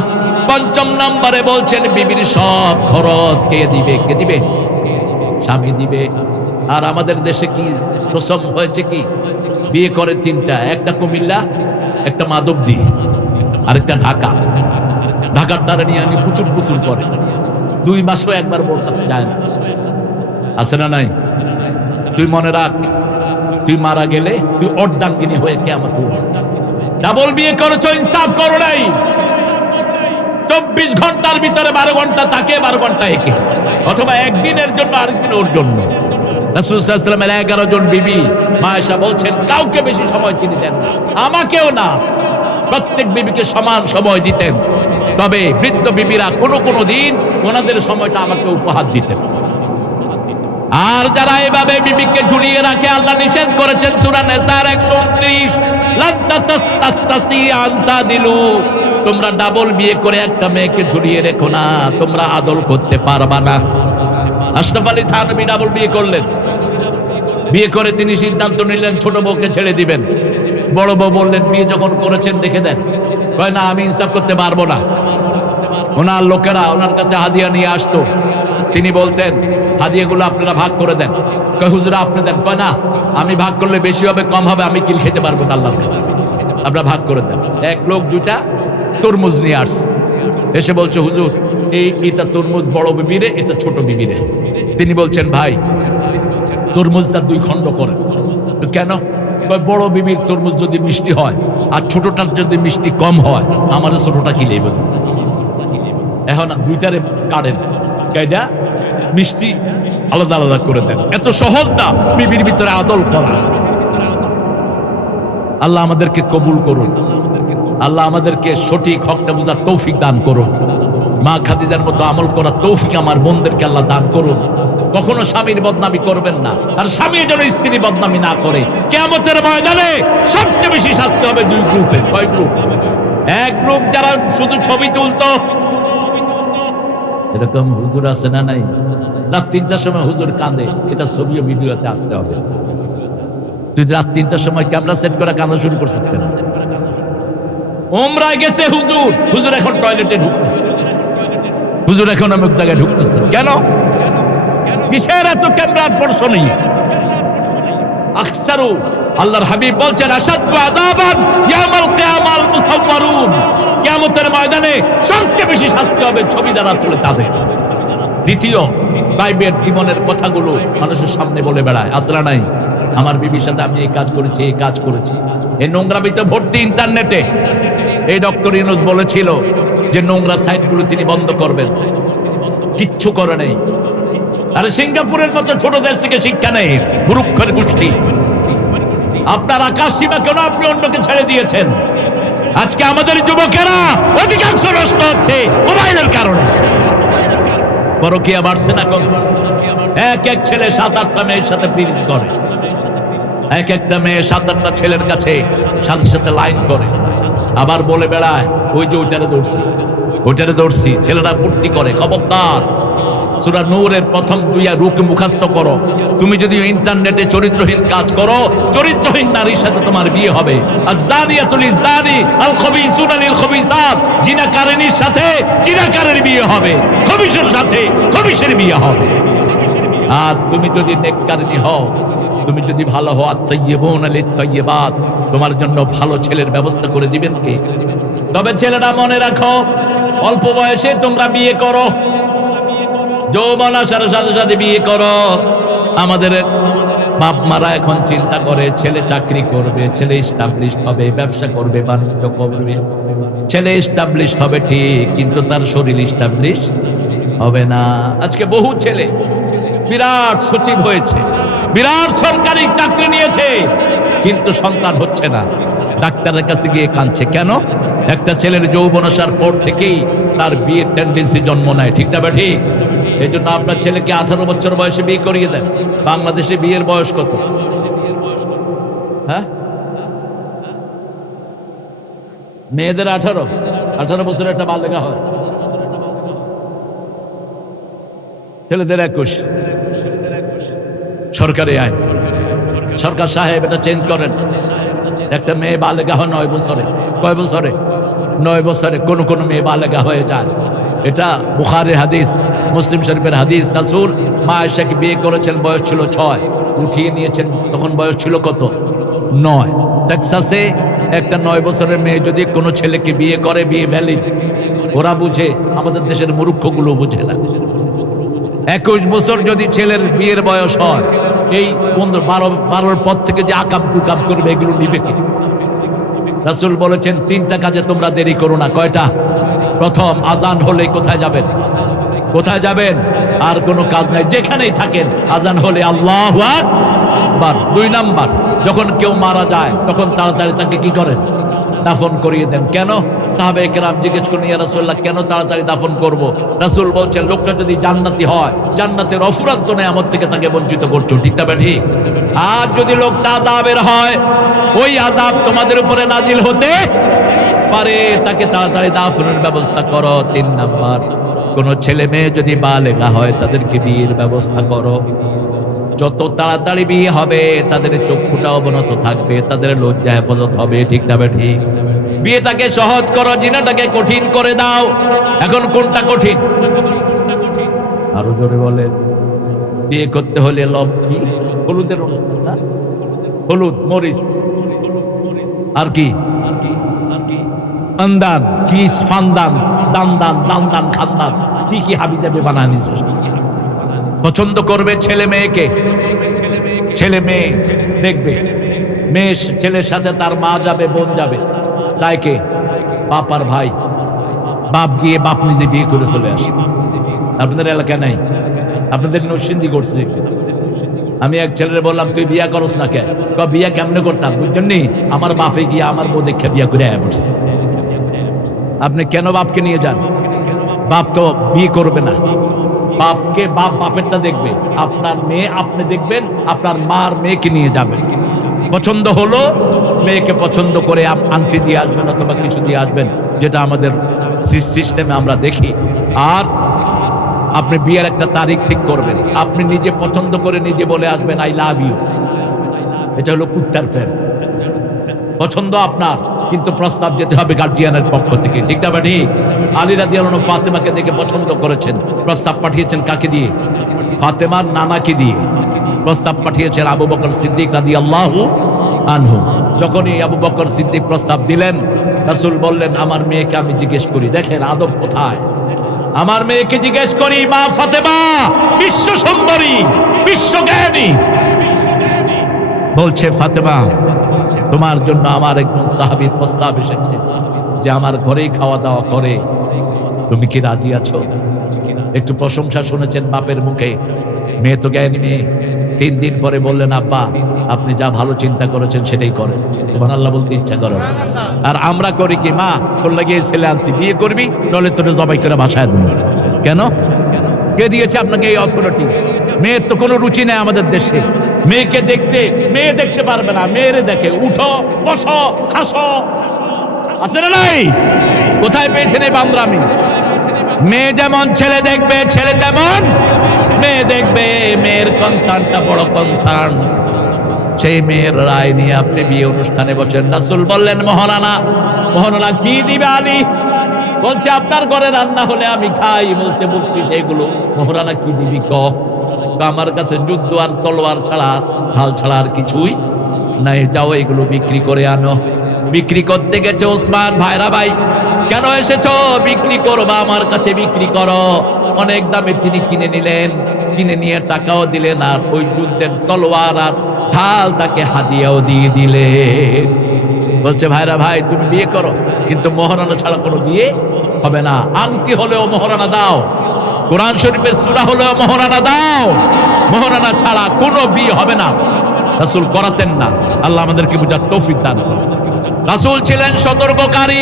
5ম নম্বরে বলছেন, বিবির সব খরচ কে দিবে? কে দিবে? স্বামী দিবে। আর আমাদের দেশে কি প্রসম হয়েছে, কি বিয়ে করে 3টা, একটা কুমিল্লা, একটা মাধবদী, আরেকটা ঢাকা। ঢাকার তারা নিয়ে আমি পুতুর পুতুর করে 2 মাসও একবার বোর কাছে যায় না। আছে না নাই? তুই মনে রাখ, তুই মারা গেলে তুই অর্ধাঙ্গিনী হয়ে কিয়ামত হবে। ডাবল বিয়ে করেছো, ইনসাফ করো নাই। 24 ঘন্টার ভিতরে 12 ঘন্টা তাকে, 12 ঘন্টা একে, অথবা একদিনের জন্য আরেকদিন ওর জন্য। রাসূল সাল্লাল্লাহু আলাইহি ওয়াসাল্লামের 11 জন বিবি, মা আয়েশা বলছেন কাউকে বেশি সময় তিনি দেন না, আমাকেও না, প্রত্যেক বিবিকে সমান সময় দিতেন। তবে বৃদ্ধ বিবিরা কোনো দিন ওনাদের সময়টা আমাকে উপহার দিতেন। আর যারা এভাবে বিবিকে ঝুলিয়ে রাখে, আল্লাহ নিষেধ করেছেন সূরা নিসার 129, লান তাস্তাতি আনতা দিলু, তোমরা ডাবল বিয়ে করে একটা মেয়েকে ঝুলিয়ে রেখো না, তোমরা আদল করতে পারবা না। আশরাফ আলী থানভী ডাবল বিয়ে করলেন, বিয়ে করে তিনি সিদ্ধান্ত নিলেন ছোট বউকে ছেড়ে দিবেন। বড় বউ বললেন বিয়ে যখন করেছেন দেখে দেন, কয় না আমি ইনসাফ করতে পারবো না। ওনার লোকেরা ওনার কাছে হাদিয়া নিয়ে আসতো, তিনি বলতেন হাদিয়াগুলো আপনারা ভাগ করে দেন। কয় হুজুরা আপনি দেন, কয় না আমি ভাগ করলে বেশি হবে কম হবে আমি কিল খেতে পারবো না আল্লাহর কাছে, আপনারা ভাগ করে দেন। এক লোক 2টা তরমুজ নিয়ে আসছে, এসে বলছে হুজুর এটা তরমুজ বড় বিবিরে, এটা ছোট বিবিরে। তিনি বলছেন ভাই তরমুজটা 2 খণ্ড করেন। কেন? বড় বিবির তরমুজ যদি মিষ্টি হয় আর ছোটটার যদি মিষ্টি কম হয়, আমাদের ছোটটা কি লেবে। এখন 2টারে কাটেন, কাইডা মিষ্টি আলাদা আলাদা করে দেন। এত সহজ না বিবির ভিতরে আদল করা। আল্লাহ আমাদেরকে কবুল করুন, আল্লাহ আমাদেরকে সঠিক হকটা বুঝার তৌফিক দান করুন। মা খাদিজার মতো আমল করার তৌফিক আমার বোনদেরকে আল্লাহ দান করুন। কখনো স্বামীর বদনামি করবেন না, আর স্বামী যেন স্ত্রী বদনামি না করে। কিয়ামতের ময়দানে সবচেয়ে বেশি শাস্তি হবে 2 গ্রুপের। কয় গ্রুপ? এক গ্রুপ যারা শুধু ছবি তুলতো, এরকম হুজুর আছে না নাই? রাত 3টার সময় হুজুর কাঁদে, এটা ছবি ও ভিডিওতে আনতে হবে। তুই রাত 3টার সময় ক্যামেরা সেট করে কাঁদা শুরু করছিস কেন? ওমরায় গেছে হুজুর, হুজুর এখন টয়লেটে ঢুকতেছে, হুজুর এখন অমুক জায়গায় ঢুকতেছে। কেন? কিসের এত ক্যামেরার পড়শনি? আকসারু, আল্লাহর হাবিব বলছেন আশাদ্দু আযাবান ইয়াউমাল কিয়ামাল মুসাওয়ারুন, কিয়ামতের ময়দানে সবচেয়ে বেশি শাস্তি হবে ছবি যারা তোলে তাদের। দ্বিতীয়, প্রাইভেট জীবনের কথাগুলো মানুষের সামনে বলে বেড়ায়, আসরা নাই আমার বিবির সাথে আমি এই কাজ করেছি, এই কাজ করেছি। এই নোংরামিতে ভর্তি ইন্টারনেটে। এই ডক্টর ইউনূস বলেছিল যে নোংরা সাইটগুলো তিনি বন্ধ করবেন, কিচ্ছু করে নেই। আরে সিঙ্গাপুরের মতো ছোট দেশ থেকে শিক্ষা নেই, মূর্খের গোষ্ঠী। আপনার আকাশ সীমা কেন আপনি অন্যকে ছেড়ে দিয়েছেন? আজকে আমাদের যুবকেরা অধিকাংশ নষ্ট হচ্ছে মোবাইলের কারণে। পরকীয়া বাড়ছে না কমছে? এক ছেলে 7-8টা মেয়ের সাথে প্রীতি করে, একটা মেয়ে 7-8টা ছেলের কাছে সাথে সাথে লাইন করে, আবার বলে বেড়ায় ওই যে ওইটারে দৌড়ছি। ছেলেরা ফুর্তি করে। খবরদার, সূরা নূরের প্রথম 2 রুক মুখস্থ করো। তুমি যদি ইন্টারনেটে চরিত্রহীন কাজ করো, চরিত্রহীন নারীর সাথে তোমার বিয়ে হবে। আয-যানিয়াতু লিয-যানি আল-খবিসুনা লিল-খবিসাত, জিনাকারিনীর সাথে জিনাকারের বিয়ে হবে, খবিসের সাথে খবিসের বিয়ে হবে। আর তুমি যদি নেককারিনী হও, তুমি যদি ভালো হও, আত-তাইয়্যিবুনা লিত-তাইয়্যিবাত, তোমার জন্য ভালো ছেলের ব্যবস্থা করে দিবেন কে? তবে ছেলেরা মনে রাখো, অল্প বয়সে তোমরা বিয়ে করো, যৌবন আসার সাথে সাথে বিয়ে করো। আমাদের বাপ মারা এখন চিন্তা করে ছেলে চাকরি করবে, ছেলে এস্টাবলিশড হবে, ব্যবসা করবে, বাণিজ্য করবে। ছেলে এস্টাবলিশড হবে ঠিক, কিন্তু তার শরীর এস্টাবলিশ হবে না। আজকে বহু ছেলে বিরাট সচিব হয়েছে, বিরাট সরকারি চাকরি নিয়েছে, কিন্তু সন্তান হচ্ছে না। ডাক্তারের কাছে গিয়ে কাঁদছে। কেন? একটা ছেলের যৌবন আসার পর থেকেই তার বিয়ের টেন্ডেন্সি জন্ম নেয়। ঠিক না ঠিক? এই জন্য আপনার ছেলেকে 18 বছর বয়সে বিয়ে করিয়ে দেন। বাংলাদেশে বিয়ের বয়স কত? হ্যাঁ, মেয়েদের 18 বছরে একটা বালেগা হয়, ছেলেদের 21। সরকারি আইন, সরকার সাহেব এটা চেঞ্জ করেন। একটা মেয়ে বালেগা হয় 9 বছরে। কয় বছরে? 9 বছরে। কোন মেয়ে বালেগা হয়ে যায়। এটা বুখারীর হাদিস, মুসলিম শরীফের হাদিস। রাসূল মা আয়েশাকে বিয়ে করেছেন, বয়স ছিল 6, উঠিয়ে নিয়েছেন, তখন বয়স ছিল কত? 9। টেক্সাসে একটা 9 বছরের মেয়ে যদি কোনো ছেলেকে বিয়ে করে, বিয়ে ভ্যালিড। ওরা বুঝে, আমাদের দেশের মূর্খগুলো বুঝে না। 21 বছর যদি ছেলের বিয়ের বয়স হয়, এই 15-12 পর থেকে যে আকাম কুকাম করবে, এগুলো নিবে কে? রাসূল বলেছেন 3টা কাজে তোমরা দেরি করো না। কয়টা? প্রথম আজান হলে কোথায় যাবেন? কোথায় যাবেন? আর কোনো কাজ নাই, যেখানেই থাকেন আজান হলে আল্লাহু আকবার। 2 নাম্বার, যখন কেউ মারা যায় তখন তাড়াতাড়ি তাকে কি করেন? দাফন করিয়ে দেন। কেন? সাহাবায়ে কেরাম জিজ্ঞেস করেন, ইয়া রাসূলুল্লাহ, কেন তাড়াতাড়ি দাফন করব? রাসূল বলছেন, লোকটা যদি জান্নাতি হয়, জান্নাতের অফুরন্ত নেয়ামত থেকে তাকে বঞ্চিত করছো। ঠিক না ঠিক? আর যদি লোকটা আযাবের হয়, ওই আযাব তোমাদের উপরে নাজিল হতে পারে, তাকে তাড়াতাড়ি দাফনের ব্যবস্থা করো। 3 নাম্বার, কোন ছেলে মেয়ে যদি বালেগা হয় তাদেরকে বিয়ের ব্যবস্থা করো। যত তাড়াতাড়ি বিয়ে হবে তাদের চক্ষুটা অবনত থাকবে, তাদের লজ্জা হেফাজত হবে। ঠিক না ঠিক? বিয়েটাকে সহজ করো, জিনাটাকে কঠিন করে দাও। এখন কোনটা কঠিন? আরো জোরে বলে। বিয়ে করতে হলে কি? হলুদের অনুষ্ঠান না? হলুদ, মরিচ, আর কি? আন্দান, কিস, ফান্দান, দান্দান, দান্দান, খান্দান, কি কি হাবি যাবে বানায় নিছে। পছন্দ করবে ছেলে মেয়েকে, ছেলে মেয়ে দেখবে, মেয়ে ছেলের সাথে তার মা যাবে, বোন যাবে, তাই কে? বাপ আর ভাই। বাপ গিয়ে বাপ নিজে বিয়ে করে চলে আসে। আপনাদের এলাকায় নাই? আপনাদের নরসিংদী করছে। আমি এক ছেলের বললাম, তুই বিয়া করস না কে? বিয়া কেমনে করতাম বুঝছেন নি? আমার বাপে গিয়ে আমার বউ দেখে বিয়া করে আয়া পড়ছে। আপনি কেন বাপকে নিয়ে যান? বাপ তো বিয়ে করবে না। বাপকে বাপেরটা দেখবে। আপনার মেয়ে আপনি দেখবেন, আপনার মার মেয়েকে নিয়ে যাবেন। পছন্দ হলো, মেয়েকে পছন্দ করে আংটি দিয়ে আসবেন অথবা কিছু দিয়ে আসবেন, যেটা আমাদের সিস্টেমে আমরা দেখি। আর আপনি বিয়ের একটা তারিখ ঠিক করবেন, আপনি নিজে পছন্দ করে নিজে বলে আসবেন, আই লাভ ইউ। এটা হলো কুত্তার প্রেম। পছন্দ আপনার, কিন্তু প্রস্তাব যেতে হবে গার্জিয়ানের পক্ষ থেকে। ঠিক না ঠিক? আলী রাদিয়াল্লাহু আনহু ফাতেমাকে দেখে পছন্দ করেছেন, প্রস্তাব পাঠিয়েছেন কাকে দিয়ে? ফাতেমার নানাকে দিয়ে প্রস্তাব পাঠিয়েছেন আবু বকর সিদ্দিক রাদিয়াল্লাহু আনহু। যখনই আবু বকর সিদ্দিক প্রস্তাব দিলেন, রাসূল বললেন, আমার মেয়েকে আমি জিজ্ঞেস করি। দেখেন আদব কোথায়! আমার মেয়েকে জিজ্ঞেস করি, মা ফাতেমা বিশ্ব সুন্দরী, বিশ্বজ্ঞানী, বলছে ফাতেমা, তোমার জন্য আমার একজন সাহাবীর প্রস্তাব এসেছে যে আমার ঘরেই খাওয়া দাওয়া করে, তুমি কি রাজি আছো? একটু প্রশংসা শুনেছেন বাপের মুখে। মেয়ে তো জ্ঞানী মেয়ে। 3 দিন পরে বললেন, আব্বা আপনি যা ভালো চিন্তা করেছেন সেটাই করেন। সুবহানাল্লাহ বলতে ইচ্ছা করে। আর আমরা করি কি, মা তোর লাগে ছেলে আনছি, বিয়ে করবি, নলে তোরে জবাই করে ভাষায় দেবো। কেন? কে দিয়েছে আপনাকে এই অথরিটি? মেয়ের তো কোনো রুচি নেই আমাদের দেশে। মেয়েকে দেখতে, মেয়ে দেখতে পারবে না, মেয়েরে দেখে উঠো, বসো, খাসো। আছে না নাই? কোথায় পেয়েছেন এই বান্দরামি? মেয়ে যেমন ছেলে দেখবে, ছেলে তেমন মেয়ে দেখবে। মেয়ের কনসার্নটা বড় কনসার্ন। সেই মেয়ের রায় নিয়ে আপনি বিয়ে অনুষ্ঠানে বসেন। রাসূল বললেন, মহারানা। মহারানা কি দিবে আলী? বলছে, আপনার ঘরে রান্না হলে আমি খাই। বলছে, বুঝছি সেগুলো। মহারানা কি দিবি ক? আমার কাছে যুদ্ধ আর তলোয়ার ছাড়া, ঢাল ছাড়া আর কিছুই নাই। যাও এগুলো বিক্রি করে আনো। বিক্রি করতে গেছে ওসমান। ভাইরা ভাই, কেন এসেছো? বিক্রি করবা, আমার কাছে বিক্রি করো। অনেক দামে তিনি কিনে নিলেন, কিনে নিয়ে টাকাও দিলেন, আর ওই যুদ্ধের তলোয়ার আর ঢাল তাকে হাদিয়াও দিয়ে দিলেন। বলছে, ভাইরা ভাই, তুমি বিয়ে করো, কিন্তু মহারানা ছাড়া কোনো বিয়ে হবে না। আংটি হলেও মহারানা দাও, কোরআন শরীফের সূরা হলেও মহারানা দাও। মহারানা ছাড়া কোনো বিয়ে হবে না। রাসূল করাতেন না। আল্লাহ আমাদেরকে বুঝার তৌফিক দান করুন। রাসূল ছিলেন সতর্ককারী।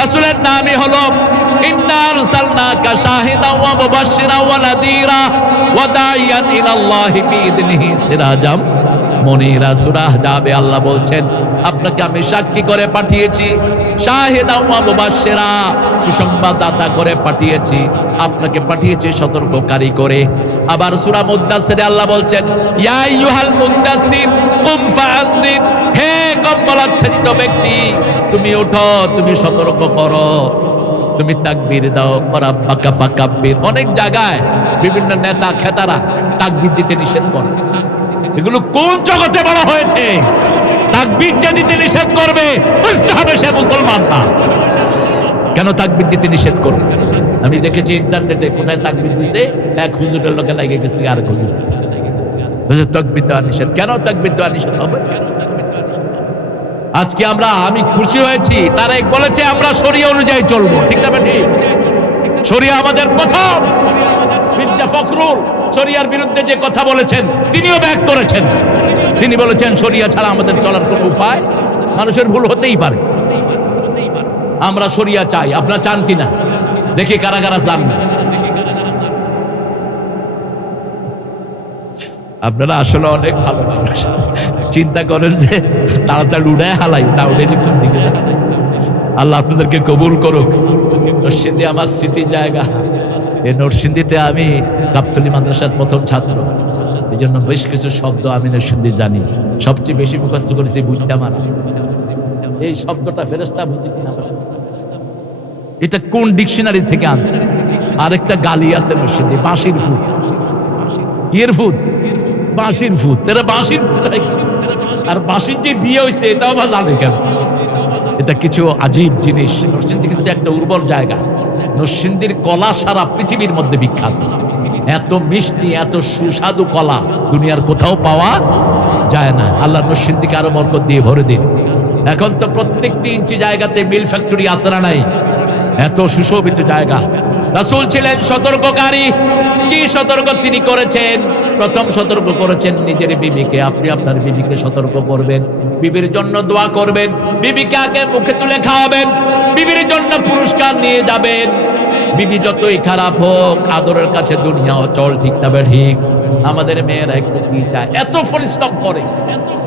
রাসূলের নামই হলো, ইন্না আরসালনাকা শাহিদান ওয়া মুবাশশিরান ওয়া নাযীরা ওয়া দাঈয়ান ইলাল্লাহি বিইذনিহি সিরাজাম মুনীরা। সূরা আহজাবে আল্লাহ বলছেন, আপনাকে আমি সাক্ষী করে পাঠিয়েছি, শাহিদান ওয়া মুবাশশিরা, সুসংবাদদাতা করে পাঠিয়েছি, আপনাকে পাঠিয়েছি সতর্ককারী করে। আবার সূরা মুদ্দাসসিরে আল্লাহ বলছেন, ইয়া আইয়ুহাল মুদ্দাসসির কুম ফাআনযির, হে কম্বলাচ্ছাদিত ব্যক্তি, তুমি ওঠো, তুমি সতর্ক করো, তুমি তাকবীর দাও। রাব্বাকা ফাকাব্বির। অনেক জায়গায় বিভিন্ন নেতা খেতারা তাকবীর দিতে নিষেধ করে। এগুলো কোন জগতে বলা হয়েছে? তাকবীর যে দিতে নিষেধ করবে, বুঝতে হবে সে মুসলমান না। কেন তাকবীর দিতে নিষেধ করবে? আমি দেখেছি ইন্টারনেটে কোথায় তাকবীর দিছে, এক হুজুরের লোকে লাগে গেছে আর হুজুর তাকবীর দেওয়া নিষেধ। কেন তাকবীর দেওয়া নিষেধ হবে? আজকে আমি খুশি হয়েছি, তারেক বলেছে আমরা শরিয়া অনুযায়ী চলবো, ঠিক না ঠিক? শরিয়া আমাদের প্রথম। মির্জা ফখরুল শরিয়ার বিরুদ্ধে যে কথা বলেছেন তিনিও ব্যাক করেছেন। তিনি বলেছেন শরিয়া ছাড়া আমাদের চলার কোনো উপায়, মানুষের ভুল হতেই পারে। আমরা শরিয়া চাই, আপনারা চান কিনা দেখি কারা কারা চান না। আপনারা আসলে অনেক ভালো মানুষ, চিন্তা করেন যে তাড়াতাড়ি উড়ায় হালাই না, উড়ে কোন দিকে যায়। আল্লাহ আপনাদেরকে কবুল করুক। নরসিংদী আমার স্মৃতির জায়গা। এই নরসিংদীতে আমি গাবতলী মাদ্রাসার প্রথম ছাত্র, এই জন্য বেশ কিছু শব্দ আমি নরসিংদী জানি। সবচেয়ে বেশি মুখস্থ করেছি বুঝতে মারা। এই শব্দটা ফেরেশতা বুঝি কিনা, এটা কোন ডিকশনারি থেকে আনছে? আরেকটা গালি আছে নরসিংদী, বাঁশির ফুট। কিয়ের ফুট? বাঁশির ফুট। এরা বাঁশির ফুট, আর বাঁশির যে বিয়ে হয়েছে এটাও বা জানে কেন? এটা কিছু আজীব জিনিস। নরসিংদী কিন্তু একটা উর্বর জায়গা। নরসিংদীর কলা সারা পৃথিবীর মধ্যে বিখ্যাত। এত মিষ্টি, এত সুস্বাদু কলা দুনিয়ার কোথাও পাওয়া যায় না। আল্লাহ নরসিংদীকে আরো বরকত দিয়ে ভরে দিন। এখন তো প্রত্যেকটি ইঞ্চি জায়গাতে মিল ফ্যাক্টরি আছে না নাই? এত সুশোভিত জায়গা। রাসূল ছিলেন সতর্ককারী। কি সতর্ক তিনি করেছেন? প্রথম সতর্ক করেছেন নিজের বিবিকে। আপনি আপনার বিবিকে সতর্ক করবেন, বিবির জন্য দোয়া করবেন, বিবিকে আগে মুখে তুলে খাওয়াবেন, বিবির জন্য পুরস্কার নিয়ে যাবেন। বিবি যতই খারাপ হোক, আদরের কাছে দুনিয়া অচল, ঠিক না ঠিক? আমাদের মেয়েরা একটু কি চায়, এত পরিশ্রম করে,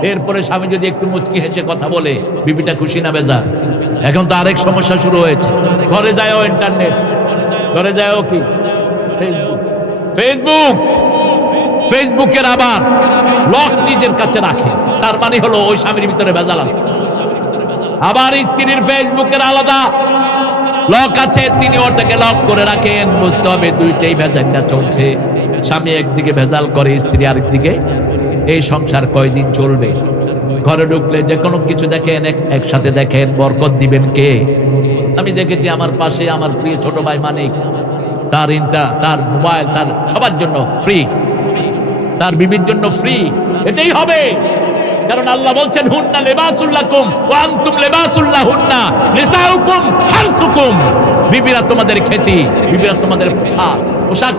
এরপরে স্বামী যদি একটু মুচকি হেসে কথা বলে, বিবিটা খুশি না বেজার? এখন তো আরেক সমস্যা শুরু হয়েছে। ঘরে যায়ও ইন্টারনেট, ঘরে যায়ও কি ফেসবুক, ফেসবুকের আবার লক নিজের কাছে রাখে। তার মানে হলো ওই স্বামীর ভিতরে ভেজাল আছে। আবার স্ত্রীর ফেসবুকের আলাদা লক আছে, তিনি ওটাকে লক করে রাখেন। বুঝতে হবে দুইটাই ভেজালটা চলছে। স্বামী একদিকে ভেজাল করে, স্ত্রী আরেকদিকে। এই সংসার কয়দিন চলবে? ঘরে ঢুকলে যে কোনো কিছু দেখেন, একসাথে দেখেন, বরকত দিবেন কে? আমি দেখেছি আমার পাশে আমার প্রিয় ছোট ভাই মানিক, তার মোবাইল তার সবার জন্য ফ্রি, তার বিবির জন্য ফ্রি। এটাই হবে, কারণ আল্লাহ বলছেন হুন্না লিবাসুল লাকুম ওয়া আনতুম লিবাসুল লাহুন্না নিসাউকুম হারসুকুম। বিবিরা তোমাদের খেতি, বিবিরা তোমাদের পোশাক।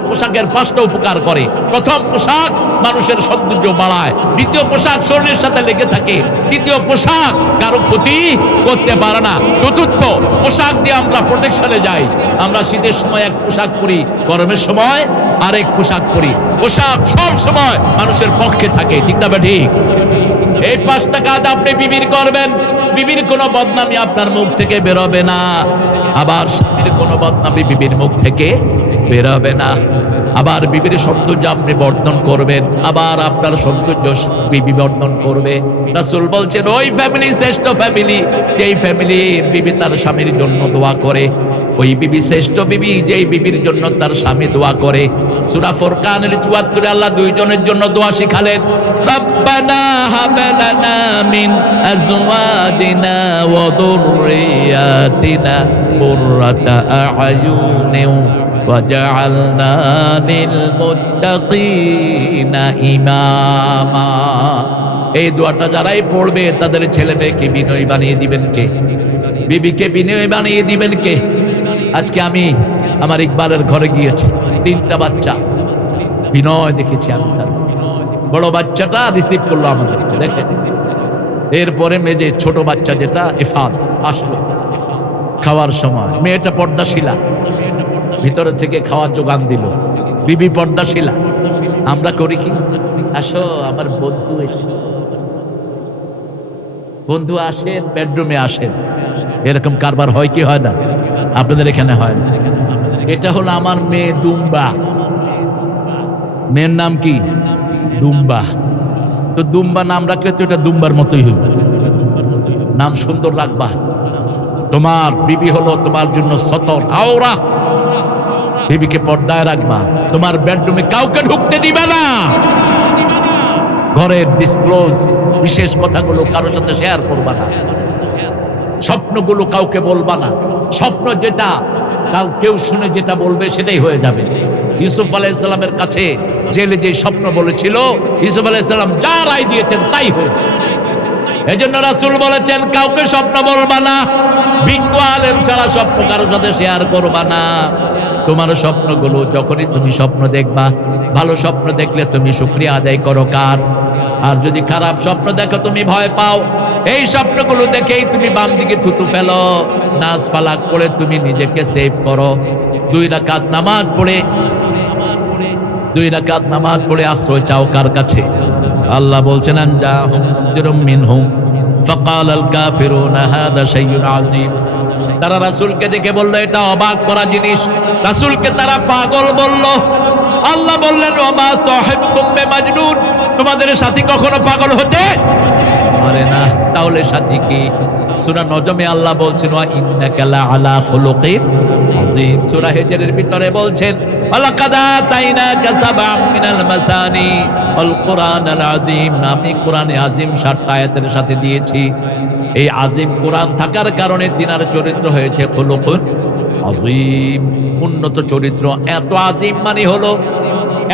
পোশাকের পাঁচটা উপকার করে। প্রথম পোশাক মানুষের সৌন্দর্য বাড়ায়, দ্বিতীয় পোশাক শরীরের সাথে লেগে থাকে, তৃতীয় পোশাক কারো ক্ষতি করতে পারে না, চতুর্থ পোশাক দিয়ে আমরা প্রোটেকশনে যাই। আমরা শীতের সময় এক পোশাক পরি, গরমের সময় আরেক পোশাক পরি। পোশাক সব সময় মানুষের পক্ষে থাকে, ঠিক না ঠিক? এই পাঁচটা কাজ আপনি বিবির করবেন, বিবির কোনো বদনামি আপনার মুখ থেকে বেরোবে না। আবার স্বামীর কোনো বদনামি বিবির মুখ থেকে বেরোবে না। আবার বিবির সৌন্দর্য আপনি বর্ধন করবেন, আবার আপনার সৌন্দর্য বিবি বর্ধন করবে। রাসূল বলছেন ওই ফ্যামিলি শ্রেষ্ঠ ফ্যামিলি যেই ফ্যামিলির বিবি তার স্বামীর জন্য দোয়া করে। ওই বিবি শ্রেষ্ঠ বিবি যেই বিবির জন্য তার স্বামী দোয়া করে। সূরা ফুরকানের ৭৪ আল্লাহ দুইজনের জন্য দোয়া শিখালেন। রব্বানা হাব লানা মিন আজওয়াজিনা ওয়া যুররিয়াতিনা কুররাতা আ'য়ুনিন ওয়াজআলনা লিল মুত্তাকিনা ইমামা। এই দোয়াটা যারাই পড়বে তাদের ছেলে মেয়েকে বিনয়ী বানিয়ে দিবেন কে? বিবিকে বিনয়ী বানিয়ে দিবেন কে? আজকে আমি আমার ইকবালের ঘরে গিয়েছি, 3টা বাচ্চা বিনয় দেখেছি আমি। তার বড় বাচ্চাটা রিসিভ করলো আমাদেরকে, দেখে। এরপরে মেজে ছোট বাচ্চা যেটা ইফাত আসলো খাওয়ার সময়। মেয়েটা পর্দাশীলা, ভিতরে থেকে খাওয়ার যোগান দিল। বিবি পর্দাশীলা। আমরা করি কি? আসো আমার বন্ধু এসে, বন্ধু আসেন, বেডরুমে আসেন। এরকম কারবার হয় কি হয় না? আপনাদের এখানে হয় না? এটা হলো আমার মেয়ে দুম্বা। মেয়ের নাম কি? দুম্বা। তো দুম্বা নাম রাখলে তো এটা দুম্বার মতোই হইবে। নাম সুন্দর রাখবা। তোমার বিবি হলো তোমার জন্য সতর আওরা। বিবিকে পর্দায় রাখবা। তোমার বেডরুমে কাউকে ঢুকতে দিবে না। ঘরের ডিসক্লোজ বিশেষ কথাগুলো কারোর সাথে শেয়ার করবা না। স্বপ্নগুলো কাউকে বলবা না। স্বপ্ন যেটা কেউ শুনে যেটা বলবে সেটাই হয়ে যাবে। ইউসুফ আলাইহিস সালামের কাছে জেলে যে স্বপ্ন বলেছিল, ইউসুফ আলাইহিস সালাম যা রায় দিয়েছেন তাই হয়েছে। এজন্য রাসূল বলেছেন কাউকে স্বপ্ন বলবা না, বিজ্ঞ আলেম ছাড়া স্বপ্ন কারোর সাথে শেয়ার করবা না। তোমার স্বপ্নগুলো যখনই তুমি স্বপ্ন দেখবা, ভালো স্বপ্ন দেখলে তুমি শুকরিয়া আদায় করো কার, আর যদি খারাপ স্বপ্ন দেখো তুমি ভয় পাও, এই স্বপ্নগুলো দেখেই তুমি বাম দিকে থুতু ফেলো, নাস ফালাক পড়ে তুমি নিজেকে সেভ করো। 2 রাকাত নামাজ পড়ে আশ্রয় চাও কার কাছে? আল্লাহ বলছেন আনজাহুম মুনযিরুম মিনহুম ফাকালাল কাফিরুনা হাযা শাইউন আযীম। তারা রাসূলকে দেখে বলল এটা অবাক করা জিনিস, রাসূলকে তারা পাগল বলল। আল্লাহ বললেন ওমা সাহিবুকুম বিমাজনুন, তোমাদের সাথী কখনো পাগল হতে পারে না। তাহলে সাথী কি? সূরা নজমে আল্লাহ বলছেন ওয়া ইন্নাকা লাআলা খুলুকিন আযীম। সূরা হিজরের ভিতরে বলছেন ওয়ালাকাদ আতাইনাকা সাবআম মিনাল মাসানি ওয়াল কুরআনাল আযীম। আমি কোরআনে আযীম 7টা আয়াতের সাথে দিয়েছি। এই আযীম কোরআন থাকার কারণে তিনার চরিত্র হয়েছে খুলুকুন আযীম, উন্নত চরিত্র। এত আযীম মানে হলো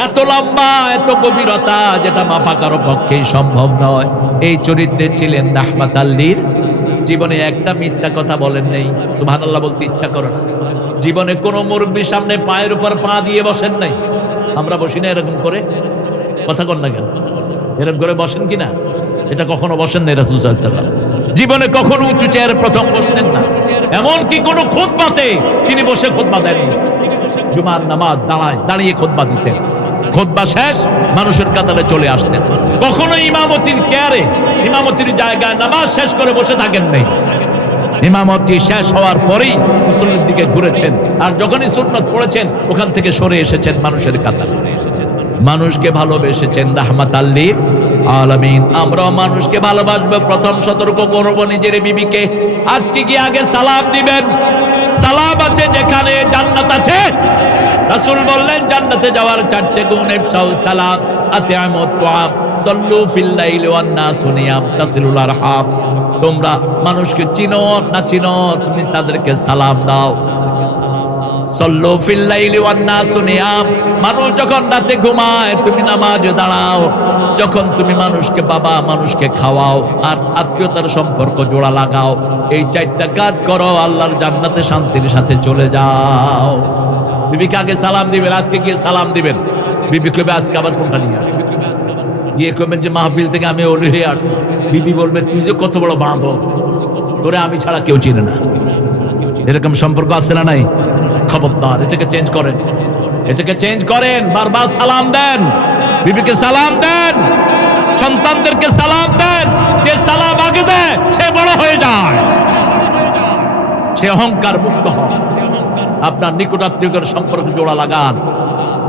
এত লম্বা, এত গভীরতা, যেটা মাপা কারো পক্ষেই সম্ভব নয়। এই চরিত্রে ছিলেন রাহমাতাল লিল। জীবনে একটা মিথ্যা কথা বলেন নেই, সুবহানাল্লাহ বলতে ইচ্ছা করে না। জীবনে কোনো মুরব্বির সামনে পায়ের উপর পা দিয়ে বসেন নাই। আমরা বসি না এরকম করে? কথা কর না কেন? এরকম করে বসেন কিনা? এটা কখনো বসেন নাই রাসূল সাল্লাল্লাহু আলাইহি ওয়াসাল্লাম। জীবনে কখনো উঁচু চেয়ারে প্রথম বসতেন না। এমনকি কোনো খুতবাতে তিনি বসে খুতবা দেননি। জুমার নামাজ দাঁড়িয়ে খুতবা দিতেন। খুতবা শেষ মানুষের কাতারে চলে আসতেন। কখনো ইমামতির চেয়ারে, ইমামতির জায়গায় নামাজ শেষ করে বসে থাকেন নাই। ইমামতি শেষ হওয়ার পরেই মুসল্লির দিকে ঘুরেছেন, আর যখনই সুন্নত পড়েছেন ওখান থেকে সরে এসেছেন মানুষের কাতারে। মানুষকে ভালোবেসেছেন রাহমাতাল লিল আলামিন। আমরাও মানুষকে ভালোবাসবো। প্রথম সতর্ক করব নিজের বিবিকে। আজকে কি আগে সালাম দিবেন? সালাম আছে যেখানে জান্নাত আছে। রাসূল বললেন জান্নাতে যাওয়ার 4টে গুণ, ইফশাউ সালাম, আতিআমুত তুআম, সাল্লু ফিল লাইলি ওয়ান নাসু নিয়াম, তাসিলুল আরহাম। তোমরা মানুষকে চিনো না চিনো, তুমি তাদেরকে সালাম দাও। সাল্লু ফিল লাইলি ওয়ান নাসু নিয়াম, মানুষ যখন রাতে ঘুমায় তুমি নামাজে দাঁড়াও। যখন তুমি মানুষকে মানুষকে খাওয়াও আর আত্মীয়তার সম্পর্ক জোড়া লাগাও, এই 4টা কাজ করো, আল্লাহর জান্নাতে শান্তির সাথে চলে যাও। বিবিকে আগে সালাম দিবেন। আজকে গিয়ে সালাম দিবেন, বিবি কবে আজকে আবার কোনটা নিয়ে আসবে? গিয়ে কবেন যে মাহফিল থেকে আমি ওর হয়ে আসছি। বিবি বলবে তুই যে কত বড় বাঁধো, তোরে আমি ছাড়া কেউ চিনে না। এরকম সম্পর্ক আছে না নাই? খবরদার, এটাকে চেঞ্জ করেন, এটাকে চেঞ্জ করেন। বারবার সালাম দেন, বিবিকে সালাম দেন, সন্তানদেরকে সালাম দেন। যে সালাম আগে দেয় সে বড় হয়ে যায়, সে অহংকার মুক্ত হয়। আপনার নিকটাত্মীয়দের সম্পর্ক জোড়া লাগান,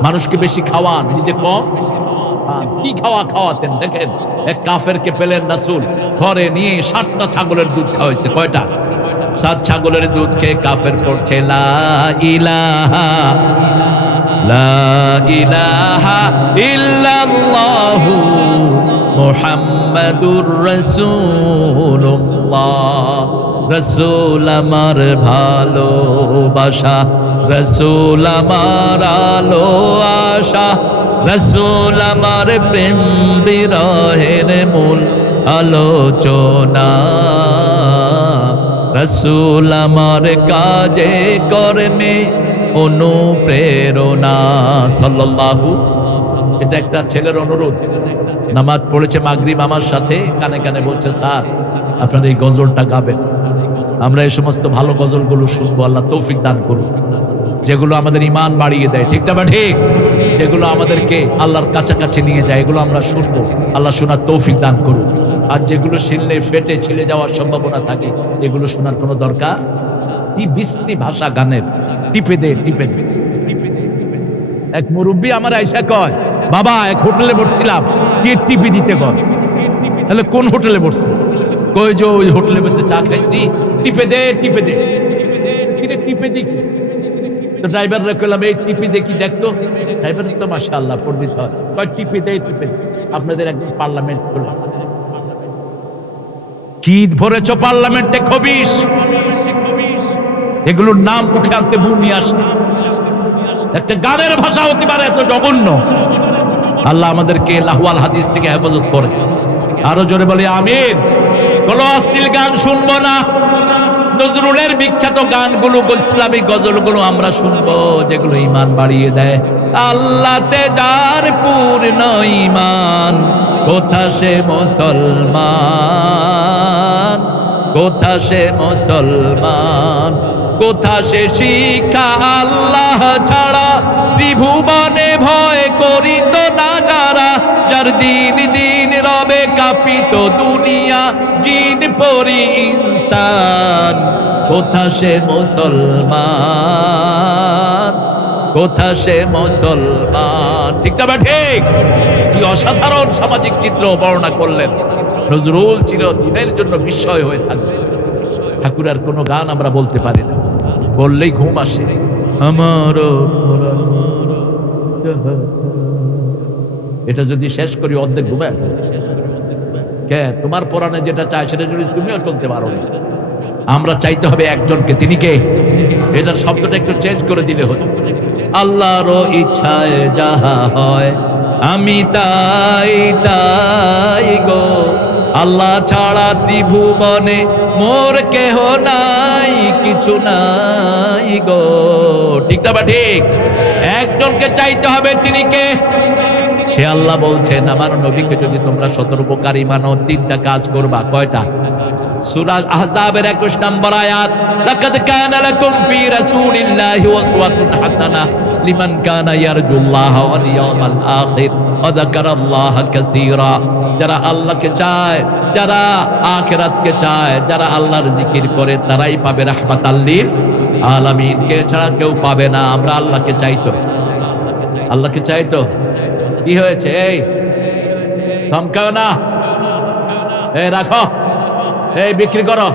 মানুষকে বেশি খাওয়ান, নিজে কম। কি খাওয়াতেন দেখেন। এক কাফেরকে পেলেন রাসূল ঘরে নিয়ে 7টা ছাগলের দুধ খাওয়াইছে। কয়টা? 7 ছাগলের দুধ খেয়ে কাফের পড়ছে লা ইলাহা ইল্লাল্লাহু মুহাম্মাদুর রাসূলুল্লাহ। রাসূল আমার ভালোবাসা, রাসূল আমার আলো আশা, রাসূল আমার প্রেম বিরহের মূল আলোচনা, রাসূল আমার কাজে কর্মে অনুপ্রেরণা। সাল্লাল্লাহু। এটা একটা ছেলের অনুরোধ। নামাজ পড়েছে মাগরিব আমার সাথে, কানে কানে বলছে স্যার আপনারা এই গজলটা গাবেন। আমরা এই সমস্ত ভালো গজলগুলো শুনবো, আল্লাহ তৌফিক দান করুন। যেগুলো আমাদের ঈমান বাড়িয়ে দেয়, ঠিক না ঠিক? যেগুলো আমাদেরকে আল্লাহর কাছাকাছি নিয়ে যায়, এগুলো আমরা শুনবো। আল্লাহ শোনার তৌফিক দান করুন। আর যেগুলো শুনলে ফেটে ছিঁড়ে যাওয়ার সম্ভাবনা থাকে, এগুলো শোনার কোনো দরকার। কি বিশ্রী ভাষা গানের, টিপে দে টিপে দে। এক মুরব্বী আমার আইসা কয় বাবা এক হোটেলে বসছিলাম, কি টিপি দিতে কয়। তাহলে কোন হোটেলে বসছে? কই যে ওই হোটেলে বসে চা খাইছি, টিপে দে টিপে দে। টিপে দি কি? তো ড্রাইভাররা কইলাম এই টিপি দেখি দেখতো। ড্রাইভার তো মাশাআল্লাহ পণ্ডিত হয়, কয় টিপি দে টিপে। আপনাদের একদম পার্লামেন্ট খোলা, কি ভরেছ পার্লামেন্টে খবিশ। এগুলোর নাম মুখে আনতে ভূমি আসে। একটা গানের ভাষা হতে পারে এত জঘন্য। আল্লাহ আমাদেরকে লাহওয়াল হাদিস থেকে হেফাজত করে। আরো জোরে বলে আমিন। কোনো অশ্লীল গান শুনবো না। নজরুলের বিখ্যাত গানগুলো, ইসলামিক গজলগুলো আমরা শুনবো, যেগুলো ঈমান বাড়িয়ে দেয়। আল্লাহতে যার পূর্ণ ঈমান, কোথা সে মুসলমান, কোথা সে মুসলমান, কোথা সে শিক্ষা আল্লাহ ছাড়া, ত্রিভুবনে ভয় করিত না যারা, যার দিন দিন রবে কাঁপিত দুনিয়া, জিন পরি ইনসান, কোথা সে মুসলমান, কোথা সে মুসলমান। ঠিক না ঠিক? কি অসাধারণ সামাজিক চিত্র বর্ণনা করলেন নজরুল। চিরদিনের জন্য বিস্ময় হয়ে থাকবে। ঠাকুরের কোনো গান আমরা বলতে পারি না, বললেই ঘুম আসে। আমার এটা যদি শেষ করি অর্ধেক ঘুমে কে? তোমার পরাণে যেটা চায় সেটা যদি তুমিও চলতে পারো। আমরা চাইতে হবে একজনকে, তিনি কে? এটার শব্দটা একটু চেঞ্জ করে দিলে হতো। আল্লাহর ইচ্ছায় যাহা হয় আমি তাই তাই গো, আল্লাহ ছাড়া ত্রিভুবনে মোর কেহ নাই, কিছু নাই গো। ঠিক না ঠিক? একজনকে চাইতে হবে, তিনি কে? সে আল্লাহ বলছেন, আমার নবীকে যদি তোমরা সতর্ককারী মানো, তিনটা কাজ করবা। কয়টা? সূরা আহজাবের 21 নম্বর আয়াত, লাকাদ কানা লাকুম ফি রাসূলিল্লাহি উসওয়াতুন হাসানাহ লিমান কানা ইয়ারজুল্লাহ ওয়াল ইয়াউমাল আখির ওয়া যাকারাল্লাহা কাসীরা। যারা আল্লাহকে চায়, যারা আখিরাতকে চায়, যারা আল্লাহর জিকির করে, তারাই পাবে রাহমাতাল লিল আলামিন। কে ছাড়া কেউ পাবে না। আমরা আল্লাহকে চাইতো, আল্লাহকে চাইতো। কি হয়েছে? এই ধমকাও না, এই রাখো, এই বিক্রি করো।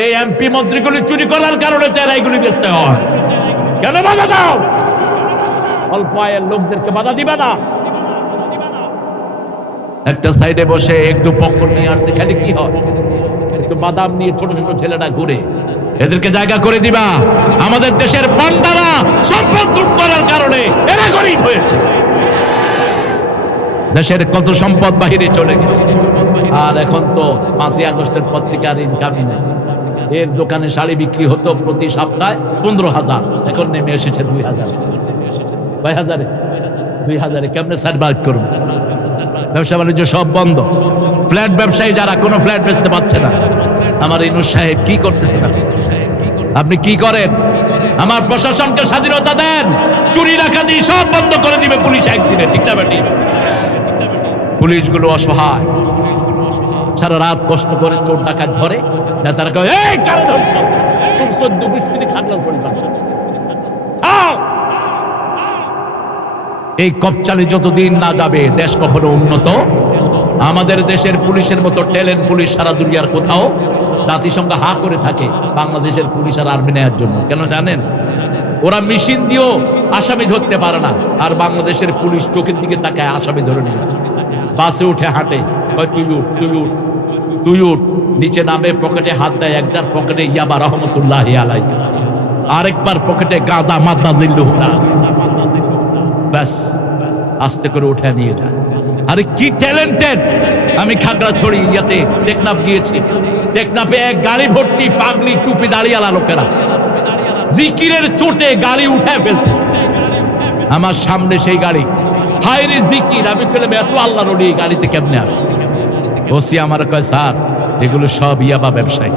এই এমপি মন্ত্রীগুলি চুরি করার কারণে তারা এইগুলি বেচতে হয়। কেন বাধা দাও? অল্প আয়ের লোকদেরকে বাধা দিবে না। একটা সাইডে বসে একটু পকড় নিয়ে আসছে, খালি কি হয়? একটু বাদাম নিয়ে ছোট ছোট ছেলেটা ঘুরে, এদেরকে জায়গা করে দিবা। আমাদের দেশের পান্ডারা সম্পদ লুট করার কারণে এরা গরিব হয়েছে। দেশের কত সম্পদ বাহিরে চলে গেছে। আর এখন তো 5ই আগস্টের পর থেকে আর ইনকামই নেই। এর দোকানে শাড়ি বিক্রি হতো প্রতি সপ্তাহে 15,000, এখন নেমে এসেছে 2,000। 2,000 কেমনে সার্ভাইভ করবে? ব্যবসা বাণিজ্য সব বন্ধ। ফ্ল্যাট ব্যবসায়ী যারা, কোনো ফ্ল্যাট বেচতে পারছে না। আমার ইনুস সাহেব কি করতেছেন? আপনি কি করেন? আমার প্রশাসনকে স্বাধীনতা দেন, চুরি ডাকাতি সব বন্ধ করে দিবে পুলিশ একদিনে। ঠিক না বেটি? পুলিশগুলো অসহায়, সারা রাত কষ্ট করে চোর ডাকাত ধরে। নেতারা কয়, এই কারে ধরছো? 14-20 মিনিট খাগড়া ধরি না। এই কপচালে যতদিন না যাবে, দেশ কখনো উন্নত। আমাদের দেশের পুলিশের মতো ট্যালেন্ট পুলিশ সারা দুনিয়ার কোথাও জাতিসংঘ হা করে থাকে বাংলাদেশের পুলিশ আর আর্মি নেয়ার জন্য। কেন জানেন? ওরা মেশিন দিয়েও আসামি ধরতে পারে না, আর বাংলাদেশের পুলিশ চোখের দিকে তাকায় আসামি ধরে নিয়ে। বাসে উঠে হাঁটে, তুই উঠ, নিচে নামে, পকেটে হাত দেয়। একটার পকেটে ইয়াবা রহমতুল্লাহি আলাইহি, আরেকবার পকেটে গাঁজা মাদ্দা জিল্লুহুনা। ব্যাস, আস্তে করে উঠে নিয়ে যায়। আরে কি ট্যালেন্টেড! আমি খাগড়াছড়ি ইয়াতে টেকনাফ গিয়েছি। টেকনাফে এক গাড়ি ভর্তি পাগলি টুপি দাঁড়িয়ালা লোকেরা জিকিরের চোটে গাড়ি উঠে ফেলতেছে। আমার সামনে সেই গাড়ি, হায়রে জিকির। আমি বললাম, এত আল্লাহর ওলি গাড়িতে কেমনে আসে? ওসি আমার কয়, স্যার এগুলো সব ইয়াবা ব্যবসায়ী।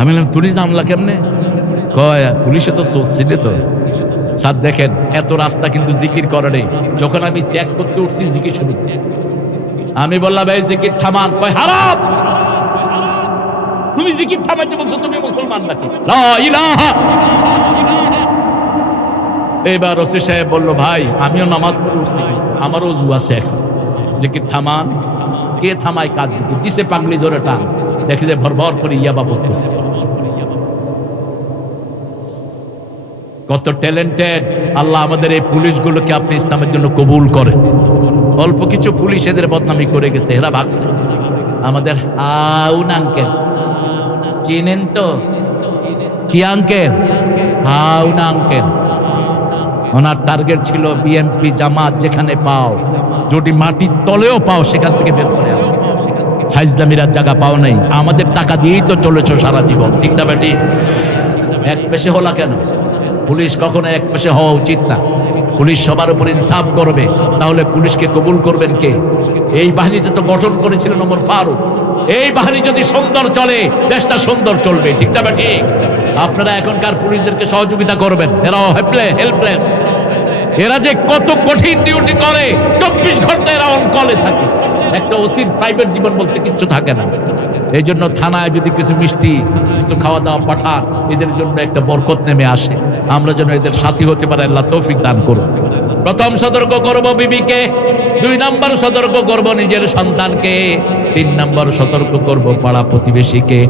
আমি বললাম, তুমি জানলা কেমনে? কয়, পুলিশে তো ছিল তো। স্যার দেখেন, এত রাস্তা কিন্তু জিকির করে নেই। যখন আমি চেক করতে উঠছি, জিকির শুনি। আমি বললাম, এই জিকির থামান। কয়, হারাম! তুমি জিকির থামাইতে বলছো, তুমি মুসলমান নাকি? লা ইলাহা। এবার ওসি সাহেব বললো, ভাই আমিও নামাজ পড়ে উঠছি, আমারও ওযু আছে এখন, জিকির থামান। কে থামায় কাজ? জিকির দিছে পাগলি ধরে টান, দেখি যে ভরভর করে ইয়াবা পড়তেছে। কত ট্যালেন্টেড! আল্লাহ আমাদের এই পুলিশগুলোকে আপনি ইসলামের জন্য কবুল করেন। অল্প কিছু পুলিশ এদের বদনামি করে গেছে, এরা ভাগছে। আমাদের হাউন আঙ্কেল চিনেন তো? কি আঙ্কেল? হাউন আঙ্কেল। ওনার টার্গেট ছিল বিএনপি জামাত যেখানে পাও, যদি মাটির তলেও পাও সেখান থেকে বের করে আনো। ফাইজলামিরার জায়গা পাও নাই, আমাদের টাকা দিয়েই তো চলেছো সারা জীবন, ঠিক না বেটি? এক পেশে হলা কেন? পুলিশ কখনো এক পেশে হওয়া উচিত না। পুলিশ সবার উপর ইনসাফ করবে, তাহলে পুলিশকে কবুল করবেন কে? এই বাহিনীটা তো গঠন করেছিলেন ওমর ফারুক। এই বাহিনী যদি সুন্দর চলে, দেশটা সুন্দর চলবে, ঠিক না ঠিক? আপনারা এখনকার পুলিশদেরকে সহযোগিতা করবেন, এরাও হেল্পলেস। এরা যে কত কঠিন ডিউটি করে, 24 ঘন্টা এরা অন কলে থাকে। একটা ওসির প্রাইভেট জীবন বলতে কিচ্ছু থাকে না। এই জন্য থানায় যদি কিছু মিষ্টি, কিছু খাওয়া দাওয়া পাঠান, এদের জন্য একটা বরকত নেমে আসে। আমরা যেন এদের সাথী হতে পারে, আল্লাহ তৌফিক দান করুন। প্রথম সতর্ক করব বিবিকে, 2 নম্বর সতর্ক করব নিজের সন্তানকে, 3 নম্বর সতর্ক করব পাড়া প্রতিবেশীকে।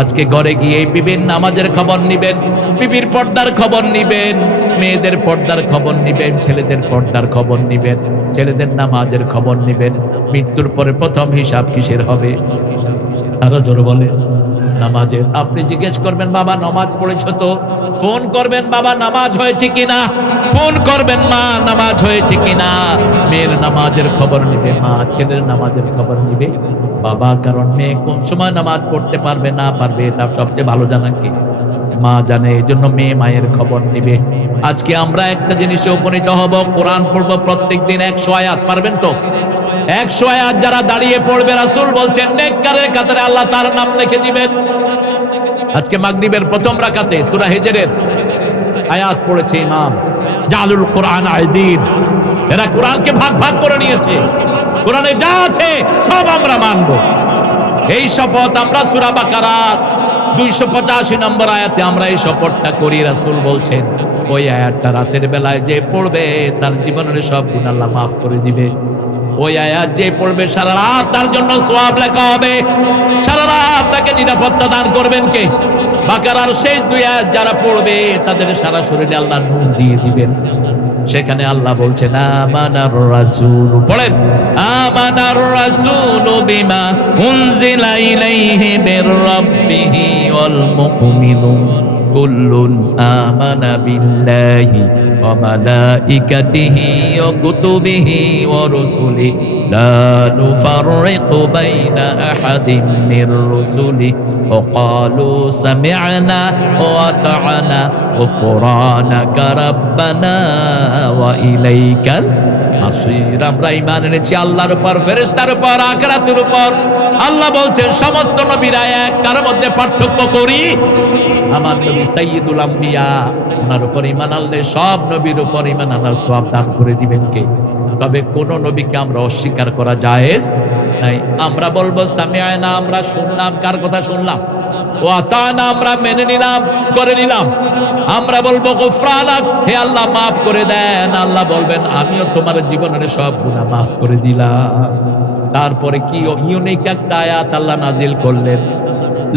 আজকে ঘরে গিয়ে বিবির নামাজের খবর নিবেন, বিবির পর্দার খবর নিবেন, মেয়েদের পর্দার খবর নিবেন, ছেলেদের পর্দার খবর নিবেন, ছেলেদের নামাজের খবর নিবেন। মৃত্যুর পরে প্রথম হিসাব কিসের হবে? আরো জোরে বলে, নামাজের। আপনি জিজ্ঞেস করবেন, বাবা নামাজ পড়েছ তো? ফোন করবেন, বাবা নামাজ হয়েছে কিনা? ফোন করবেন, মা নামাজ হয়েছে কিনা? মেয়ের নামাজের খবর নিবে মা, ছেলের নামাজের খবর নিবে বাবা। কারণ মেয়ে কোন সময় নামাজ পড়তে পারবে না পারবে, এটা সবচেয়ে ভালো জানা কে? মা জানে। এই জন্য মেয়ে মায়ের খবর নিবে। আজকে আমরা একটা জিনিসে উপনীত হব, কোরআন পড়বো প্রত্যেক দিন 100 আয়াত। পারবেন তো? 100 আয়াত যারা দাঁড়িয়ে পড়বে, রাসূল বলছেন নেককারের কাতারে আল্লাহ তার নাম লিখে দিবেন। আজকে মাগরিবের প্রথম রাকাতে সূরা হিজরের আয়াত পড়েছে ইমাম, জালুল কোরআন আযীম। এরা কোরআনকে ভাগ ভাগ করে নিয়েছে, কোরআনে যা আছে সব আমরা মানব। এই শপথ আমরা সূরা বাকারার 285 নম্বর আয়াতে আমরা এই শপথটা করি। রাসূল বলছেন ওই আয়াতটা রাতের বেলায় যে পড়বে, তার জীবনের সব গুনাহ আল্লাহ মাফ করে দিবে। ওই আয়াত যে পড়বে, সারা রাত তার জন্য সওয়াব লেখা হবে, সারা রাত তাকে নিরাপত্তা দান করবেন কে? বাকারার শেষ 2 আয়াত যারা পড়বে, তাদের সারা শরীরে আল্লাহ নূর দিয়ে দিবেন। সেখানে আল্লাহ বলছেন আমানার রাসূল, পড়েন, আমানার রাসূল বিমা উনজিলা ইলাইহি মির রাব্বিহি ওয়াল মুমিনুন কুল্লুন আমানা বিল্লাহি ওয়া মালাইকাতিহি ওয়া কুতুবিহি ওয়া রুসুলিহি লা নুফাররিকু বাইনা আহাদিন মির রুসুলিহি ওয়া ক্বালু সামি'না ওয়া আতা'না গুফরানাকা রাব্বানা ওয়া ইলাইকাল মাসির। আমরা ঈমান এনেছি আল্লাহর উপর, ফেরেশতার উপর, আখিরাতের উপর। আল্লাহ বলছেন সমস্ত নবীরা এক, কার মধ্যে পার্থক্য করি? আমার নবী সাইয়্যিদুল আম্বিয়া, ওনার উপর ঈমান আনলে সব নবীর উপর ঈমান আনার সওয়াব দান করে দিবেন কে? তবে কোন নবীকে আমরা অস্বীকার করা জায়েজ নাই। আমরা বলবো সামি'না, আমরা শুনলাম। কার কথা শুনলাম? ওয়া আতা'না, আমরা মেনে নিলাম, করে নিলাম। আমরা বলবো গুফরানাক, হে আল্লাহ মাফ করে দেন। আল্লাহ বলবেন আমিও তোমার জীবনের সব গুনাহ মাফ করে দিলাম। তারপরে কি ইউনিক একটা আয়াত আল্লাহ নাজিল করলেন,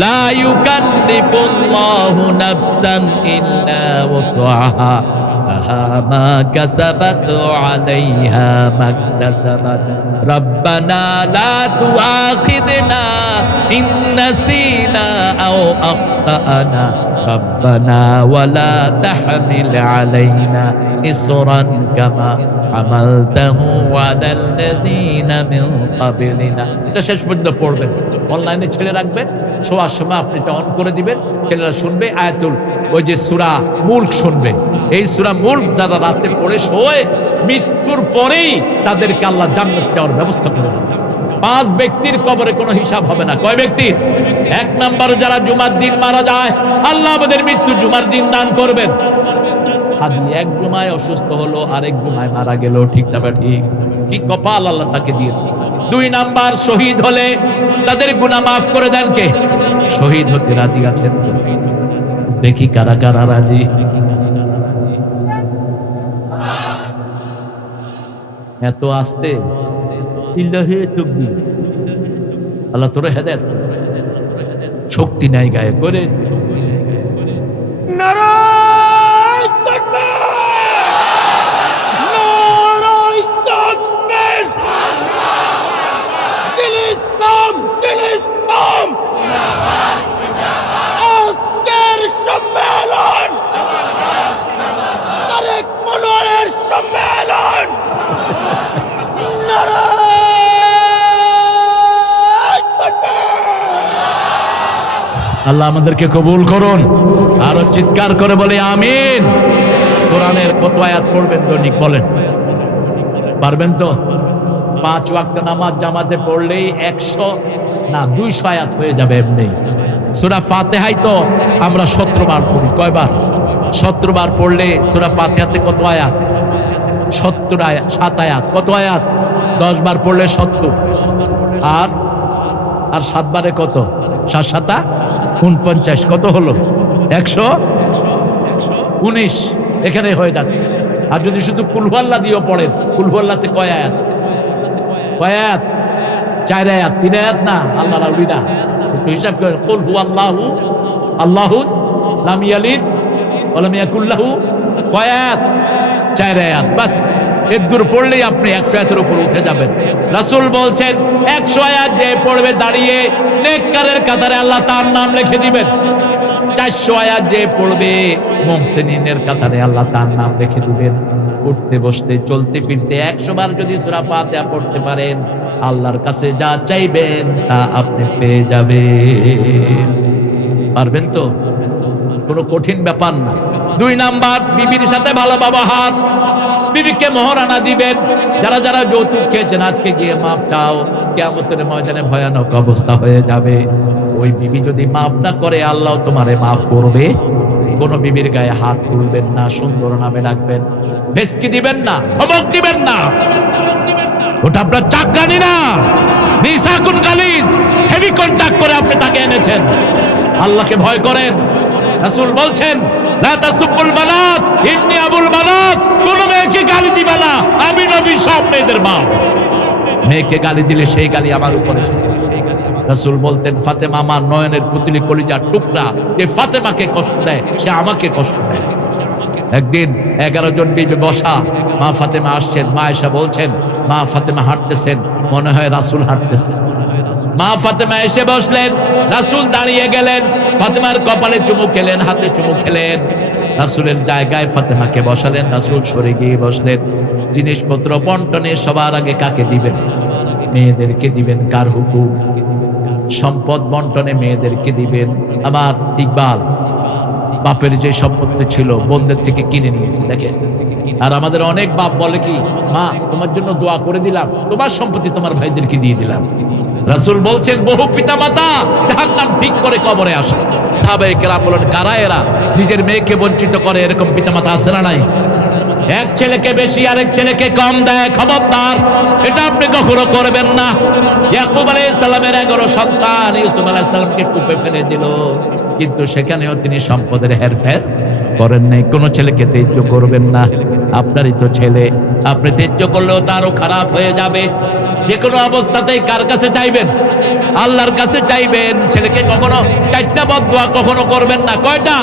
লা ইউকাল্লিফুল্লাহু নাফসান ইল্লা ওয়াসআহা লাহা মা কাসাবাত ওয়া আলাইহা মাকতাসাবাত রাব্বানা লা তুআখিযনা ইন নাসিনা আও আখতানা রাব্বানা ওয়া লা তাহমিল আলাইনা ইসরান কামা হামালতাহু আলাল্লাযীনা মিন ক্বাবলিনা। এটা শেষ পর্যন্ত পড়বেন, অনলাইনে ছেড়ে রাখবেন, শোয়ার সময় আপনি এটা অন করে দিবেন, ছেলেরা শুনবে। আয়াতুল ওই যে সূরা মুলক শুনবে। এই সূরা মুলক যারা রাতে পড়ে শোয়, মৃত্যুর পরেই তাদেরকে আল্লাহ জান্নাতে যাওয়ার ব্যবস্থা করে দেন। 5 ব্যক্তির কবরে কোনো হিসাব হবে না। কয় ব্যক্তির? 1 নম্বর যারা জুমার দিন মারা যায়, আল্লাহ আমাদের মৃত্যু জুমার দিন দান করবেন। আদি এক জুমায় অসুস্থ হলো, আরেক জুমায় মারা গেল, ঠিক তবে ঠিক, কি কপাল আল্লাহ তাকে দিয়েছে। 2 নাম্বার শহীদ হলে তাদের গুনাহ মাফ করে দেন কে? শহীদ হতে রাজি আছেন? দেখি কারা কারা রাজি। এত আসতে ইল্লাহি তাকবীর। আল্লাহ তোরে হেদায়েত করে, শক্তি নাই গায়ে করে। নারায়ে তাকবীর, নারায়ে তাকবীর। দিল ইসলাম, দিল ইসলাম। আজকের সম্মেলন তারেক মনোয়ারের সম্মেলন। নারায়ে আল্লাহ আমাদেরকে কবুল করুন। আরো চিৎকার করে বলে আমিন। কোরআনের কত আয়াত পড়বেন দৈনিক বলেন? পারবেন তো? 5 ওয়াক্ত নামাজ জামাতে পড়লেই 100 না 200 আয়াত হয়ে যাবে এমনি। সূরা ফাতিহাই তো আমরা 17 বার পড়ি। কয়বার? 17 বার পড়লে সূরা ফাতিহাতে কত আয়াত? 70 আয়াত, 7 আয়াত। কত আয়াত? 10 বার পড়লে 70। আর 7 বারে কত? 7 7 49। কত হলো? 119। এখানে হয়ে যাচ্ছে। আর যদি শুধু কুল হুয়াল্লাহ দিয়েও পড়েন, কুল হুয়াল্লাহতে কয় আয়াত? কয় আয়াত? 4 আয়াত। 3 আয়াত না? আল্লাহ রাউলি না, একটু হিসাব করেন। কুল হুয়াল্লাহু আল্লাহু লাম ইয়ালিদ ওয়া লাম ইয়াকুল লাহু কয় আয়াত? 4 আয়াত। বাস এর দূর পড়লেই আপনি 100 আয়াতের উপর উঠে যাবেন। রাসূল বলছেন 100 আয়াত যে পড়বে দাঁড়িয়ে নেককারের কাতারে আল্লাহ তার নাম লিখে দিবেন। 400 আয়াত যে পড়বে মুহসিনিনের কাতারে আল্লাহ তার নাম লিখে দিবেন। উঠতে বসতে চলতে ফিরতে 100 বার যদি সূরা ফাতিহা পড়তে পারেন, আল্লাহর কাছে যা চাইবেন তা আপনি পেয়ে যাবেন। পারবেন তো? কোনো কঠিন ব্যাপার না। 2 নাম্বার, বিবির সাথে ভালো ব্যবহার। বিবিকে মোহরানা দিবেন। যারা যারা যৌতুক খেয়েছেন আজকে গিয়ে মাপ চাও, কিয়ামতের ময়দানে ভয়ানক অবস্থা হয়ে যাবে। ওই বিবি যদি মাফ না করে, আল্লাহ তোমারে মাফ করবে। কোন বিবির গায়ে হাত তুলবেন না, সুন্দর নামে রাখবেন, ভেস্কি দিবেন না, ধমক দিবেন না। ওটা আপনার চাকরানি না, মিসাকুন গালিজ, হেভি কন্টাক্ট করে আপনি তাকে এনেছেন। আল্লাহকে ভয় করেন। রাসূল বলছেন লা তাসুবুল বানাত ইন্নী আবুল বানাত। কোন মেয়েকে গালি দিবে না, আমি নবী সব মেয়েদের বাপ। মেয়েকে গালি দিলে সেই গালি আমার উপরে। রাসূল বলতেন ফাতেমা আমার নয়নের পুতলি, কলিজার টুকরা। যে ফাতেমাকে কষ্ট দেয় সে আমাকে কষ্ট দেয়। একদিন 11 জন বিবি বসা, মা ফাতেমা আসছেন। মা এসে বলছেন, মা ফাতেমা হাঁটতেছেন, মনে হয় রাসূল হাঁটতেছেন। মা ফাতেমা এসে বসলেন, রাসূল দাঁড়িয়ে গেলেন, ফাতেমার কপালে চুমু খেলেন, হাতে চুমু খেলেন। রাসূলের জায়গায় ফাতেমাকে বসালেন, রাসূল সরে গিয়ে বসলেন। জিনিসপত্র বন্টনে সবার আগে কাকে দিবেন? মেয়েদেরকে দিবেন। কার হুকুম? সম্পদ বন্টনে মেয়েদেরকে দিবেন। আমার ইকবাল বাপের যে সম্পত্তি ছিল বোনদের থেকে কিনে নিয়েছে, দেখেন। আর আমাদের অনেক বাপ বলে কি, মা তোমার জন্য দোয়া করে দিলাম, তোমার সম্পত্তি তোমার ভাইদেরকে দিয়ে দিলাম। রাসূল বলছেন বহু পিতামাতা জাহান্নাম ঠিক করে কবরে আসে। সাহাবায়ে কেরাম বলেন কারা এরা? নিজের মেয়েকে বঞ্চিত করে, এরকম পিতামাতা আছে না নাই? এক ছেলেকে বেশি আরেক ছেলেকে কম দেয়, খবরদার, এটা আপনি কখনো করবেন না। ইয়াকুব আলাইহিস সালামের 11 সন্তান ইউসুফ আলাইহিস সালামকে কূপে ফেলে দিল, কিন্তু সেখানেও তিনি সম্পদের হেরফের করেন নাই। কোন ছেলেকে তেজ্য করবেন না। আপনারই তো ছেলে, আপনি তেজ্য করলেও তারও খারাপ হয়ে যাবে। যে কোনো অবস্থাতেই কার কাছে চাইবেন? আল্লাহর কাছে চাইবেন। ছেলেকে কখনো 4টা বদদুয়া কখনো করবেন না। কয়টা?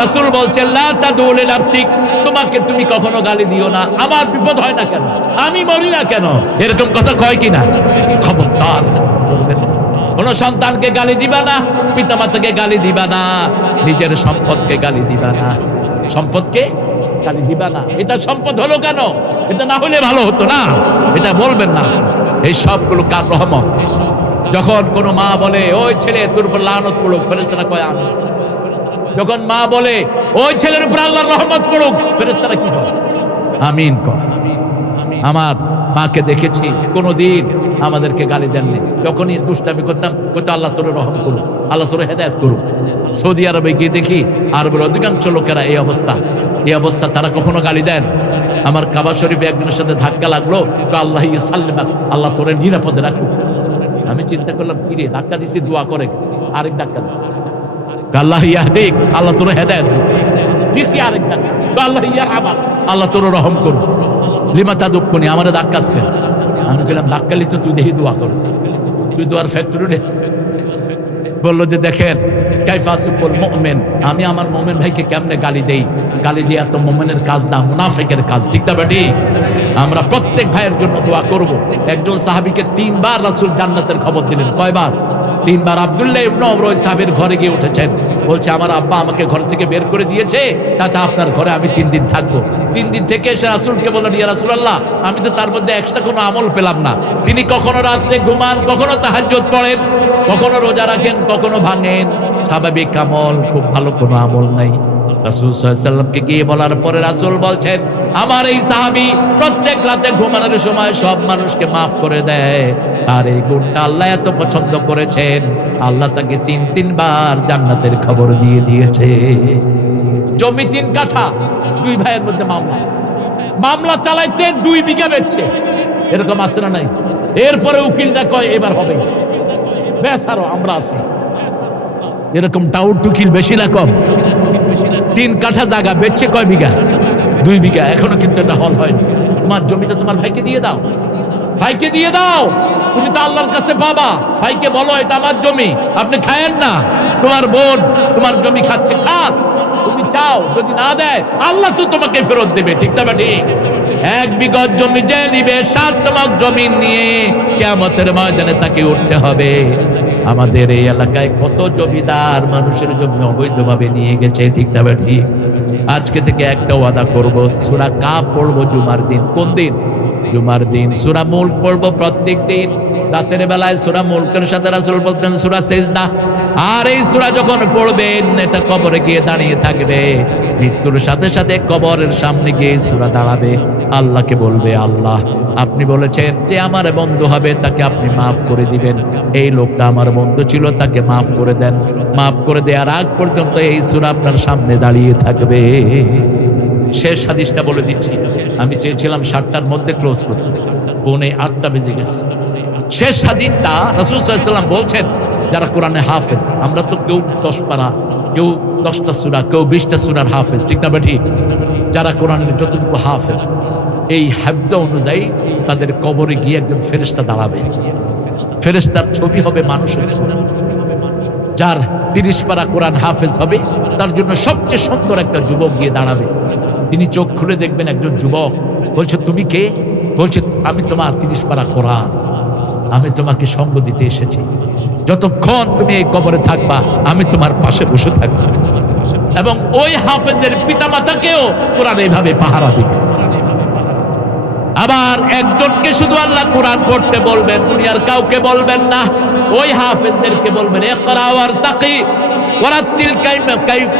রাসূল বলছেন লা তাদু লিনাফসিক, তোমাকে তুমি কখনো গালি দিও না। আমার বিপদ হয় না কেন, আমি মরি না কেন, এরকম কথা কয় কিনা? খবরদার করবেন না। কোন সন্তানকে গালি দিবা না, পিতামাতাকে গালি দিবা না, নিজের সম্পদকে গালি দিবা না। সম্পদকে গালি দিবা না। এটা সম্পদ হলো কেন? এটা না হলে ভালো হতো না, এটা বলবেন না। এই সবগুলো কার রহমত? যখন কোন মা বলে ওই ছেলে তোর উপর লানত পড়ুক, ফেরেশতারা কয় আমিন। যখন মা বলে ওই ছেলের উপর আল্লাহর রহমত পড়ুক, ফেরেশতারা কি বলে? আমিন কয়। আমার মাকে দেখেছি কোনদিন আমাদেরকে গালি দেননি। যখনই দুষ্টামি করতাম বলতো আল্লাহ তোর রহম করুক, আল্লাহ তোর হেদায়েত করুক। সৌদি আরবে গিয়ে দেখি আরবের অধিকাংশ লোকেরা এই অবস্থা, তারা কখনো গালি দেন। আমার কাবা শরীফে একজনের সাথে ধাক্কা লাগলো, আল্লাহ সাল্লিমা, আল্লাহ তোরে নিরাপদে রাখুক। আমি চিন্তা করলাম কি রে, ধাক্কা দিছি, দোয়া করে, আরেক ধাক্কা দিছি, আল্লাহ ইয়াহদিক, আল্লাহ তোর হেদায়েত দিছি, আরেক ধাক্কা, আল্লাহ ইয়ারহামাক, আল্লাহ তোর রহম করুক। লিমা তাদুক্কুনি, আমারে ধাক্কাস কেন? আমি বললাম ধাক্কা লিতো তুই, দেখি দোয়া কর, তুই দোয়ার ফ্যাক্টরি রে। বললো যে দেখেন কাইফা আসুকুল মুমিন, আমি আমার মুমিন ভাইকে কেমনে গালি দেই? গালি দেয়া তো মুমিনের কাজ না, মুনাফিকের কাজ। ঠিক না বেটি? আমরা প্রত্যেক ভাইয়ের জন্য দোয়া করব। একজন সাহাবীকে 3 বার রাসূল জান্নাতের খবর দিলেন। কয়বার? 3 বার। আব্দুল্লাহ ইবনে ওমর ওই সাহাবীর ঘরে গিয়ে উঠেছেন, বলছে আমার আব্বা আমাকে ঘর থেকে বের করে দিয়েছে, চাচা আপনার ঘরে আমি 3 দিন থাকবো। 3 দিন থেকে এসে রাসূলকে বললেন ইয়া রাসূলুল্লাহ, আমি তো তার মধ্যে এক্সট্রা কোনো আমল পেলাম না। তিনি কখনো রাত্রে ঘুমান, কখনো তাহাজ্জুদ পড়েন, কখনো রোজা রাখেন, কখনো ভাঙেন। স্বাভাবিক আমল, খুব ভালো কোনো আমল নাই। রাসূল সাল্লাল্লাহু আলাইহি ওয়াসাল্লামকে গিয়ে বলার পরে রাসূল বলছেন, আমার এই সাহাবী প্রত্যেক রাতে ঘুমানোর সময় সব মানুষকে মাফ করে দেয়। আর এই গুণটা আল্লাহ এত পছন্দ করেছেন, আল্লাহ তাকে 3 বার জান্নাতের খবর দিয়ে দিয়েছে। জমি 3 কাঠা, 2 ভাইয়ের মধ্যে মামলা চালাইতে 2 বিঘা বেচছে, এরকম আছে না নাই? এরপরে উকিলটা কয় এবার হবে, বেচারো আমরা আছি। এরকম টাউট টুকিল বেশি না কম? 3 কাঠা জায়গা বেচছে কয় বিঘা? 2 বিঘা। এখনো কিন্তু এটা হল হয়নি। তোমার জমিটা তোমার ভাইকে দিয়ে দাও, ভাইকে দিয়ে দাও, তুমি তো আল্লাহর কাছে পাবা। ভাইকে বলো এটা আমার জমি, আপনি খায়েন না, তোমার বোন তোমার জমি খাচ্ছে, খাক, তুমি চাও, যদি না দেয় আল্লাহ তো তোমাকে ফেরত দেবে। ঠিক না ঠিক? 1 বিঘা জমি যে নিবে 7 তমক জমি নিয়ে কিয়ামতের ময়দানে তাকে উঠতে হবে। আমাদের এই এলাকায় কত জমিদার মানুষের জমি অবৈধভাবে নিয়ে গেছে। ঠিক না ঠিক? আজকে থেকে একটা ওয়াদা করব, সূরা কাফ পড়বো জুমার দিন। কোন দিন? জুমার দিন। সূরা মুলক পড়বো প্রত্যেক দিন রাতের বেলায়। সূরা মুলকের সাথে রাসূল বলতেন সূরা সিজদা। আর এই সূরা যখন পড়বেন, এটা কবরে গিয়ে দাঁড়িয়ে থাকবে, মৃত্যুর সাথে সাথে কবরের সামনে গিয়ে সূরা দাঁড়াবে, আল্লাহকে বলবে, আল্লাহ আপনি বলেছেন যে আমার বন্ধু হবে তাকে আপনি মাফ করে দিবেন। এই লোকটা আমার বন্ধু ছিল, তাকে মাফ করে দেন। মাফ করে দেওয়ার আগ পর্যন্ত এই সূরা আপনার সামনে দাঁড়িয়ে থাকবে। শেষ হাদিসটা বলে দিচ্ছি, আমি চেয়েছিলাম 7টার মধ্যে ক্লোজ করতে, 7:45 বেজে গেছে। শেষ হাদিসটা রাসূল সাল্লাল্লাহু আলাইহি ওয়াসাল্লাম বলছেন, যারা কোরআনে হাফেজ, আমরা তো কেউ 10 পারা, কেউ 10টা সূরা, কেউ 20টা সূরার হাফেজ। ঠিক না ঠিক? যারা কোরআনের যতটুকু হাফেজ, এই হাফজা অনুযায়ী তাদের কবরে গিয়ে একজন ফেরেশতা দাঁড়াবে। ফেরেশতার ছবি হবে মানুষের ছবি। যার 30 পারা কোরআন হাফেজ হবে, তার জন্য সবচেয়ে সুন্দর একটা যুবক গিয়ে দাঁড়াবে। তিনি চোখ খুলে দেখবেন একজন যুবক, বলছে তুমি কে? বলছে আমি তোমার 30 পারা কোরআন, আমি তোমাকে সঙ্গ দিতে এসেছি। যতক্ষণ তুমি এই কবরে থাকবা আমি তোমার পাশে বসে থাকবো। এবং ওই হাফেজের পিতামাতাকেও কোরআন এইভাবে পাহারা দিবে। আবার একজনকে শুধু আল্লাহ কোরআন পড়তে বলবেন, দুনিয়ার কাউকে বলবেন না। ওই হাফেজদেরকে বলবেন, ইকরা ওয়ারতাকি ওয়ারাত্তিল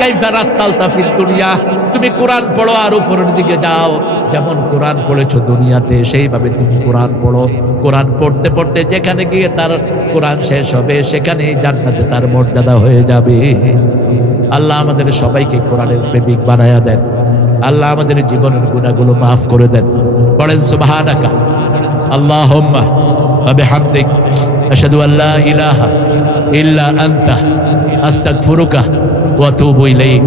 কাইফা রাত্তালতা ফিদ দুনিয়া, তুমি কোরআন পড়ো আর উপরের দিকে যাও। যেমন কোরআন পড়েছো দুনিয়াতে, সেইভাবে তুমি কোরআন পড়ো। কোরআন পড়তে পড়তে যেখানে গিয়ে তার কোরআন শেষ হবে, সেখানেই জান্নাতে তার মর্যাদা হয়ে যাবে। আল্লাহ আমাদের সবাইকে কোরআনের প্রেমিক বানায়া দেন। আল্লাহ আমাদের জীবনের গুনাহগুলো মাফ করে দেন। পড়েন সুবহানাকা আল্লাহুম্মা ওয়া বিহামদিক আশহাদু আল্লা ইলাহা ইল্লা আনতা আস্তাগফিরুকা ওয়া আতুবু ইলাইক।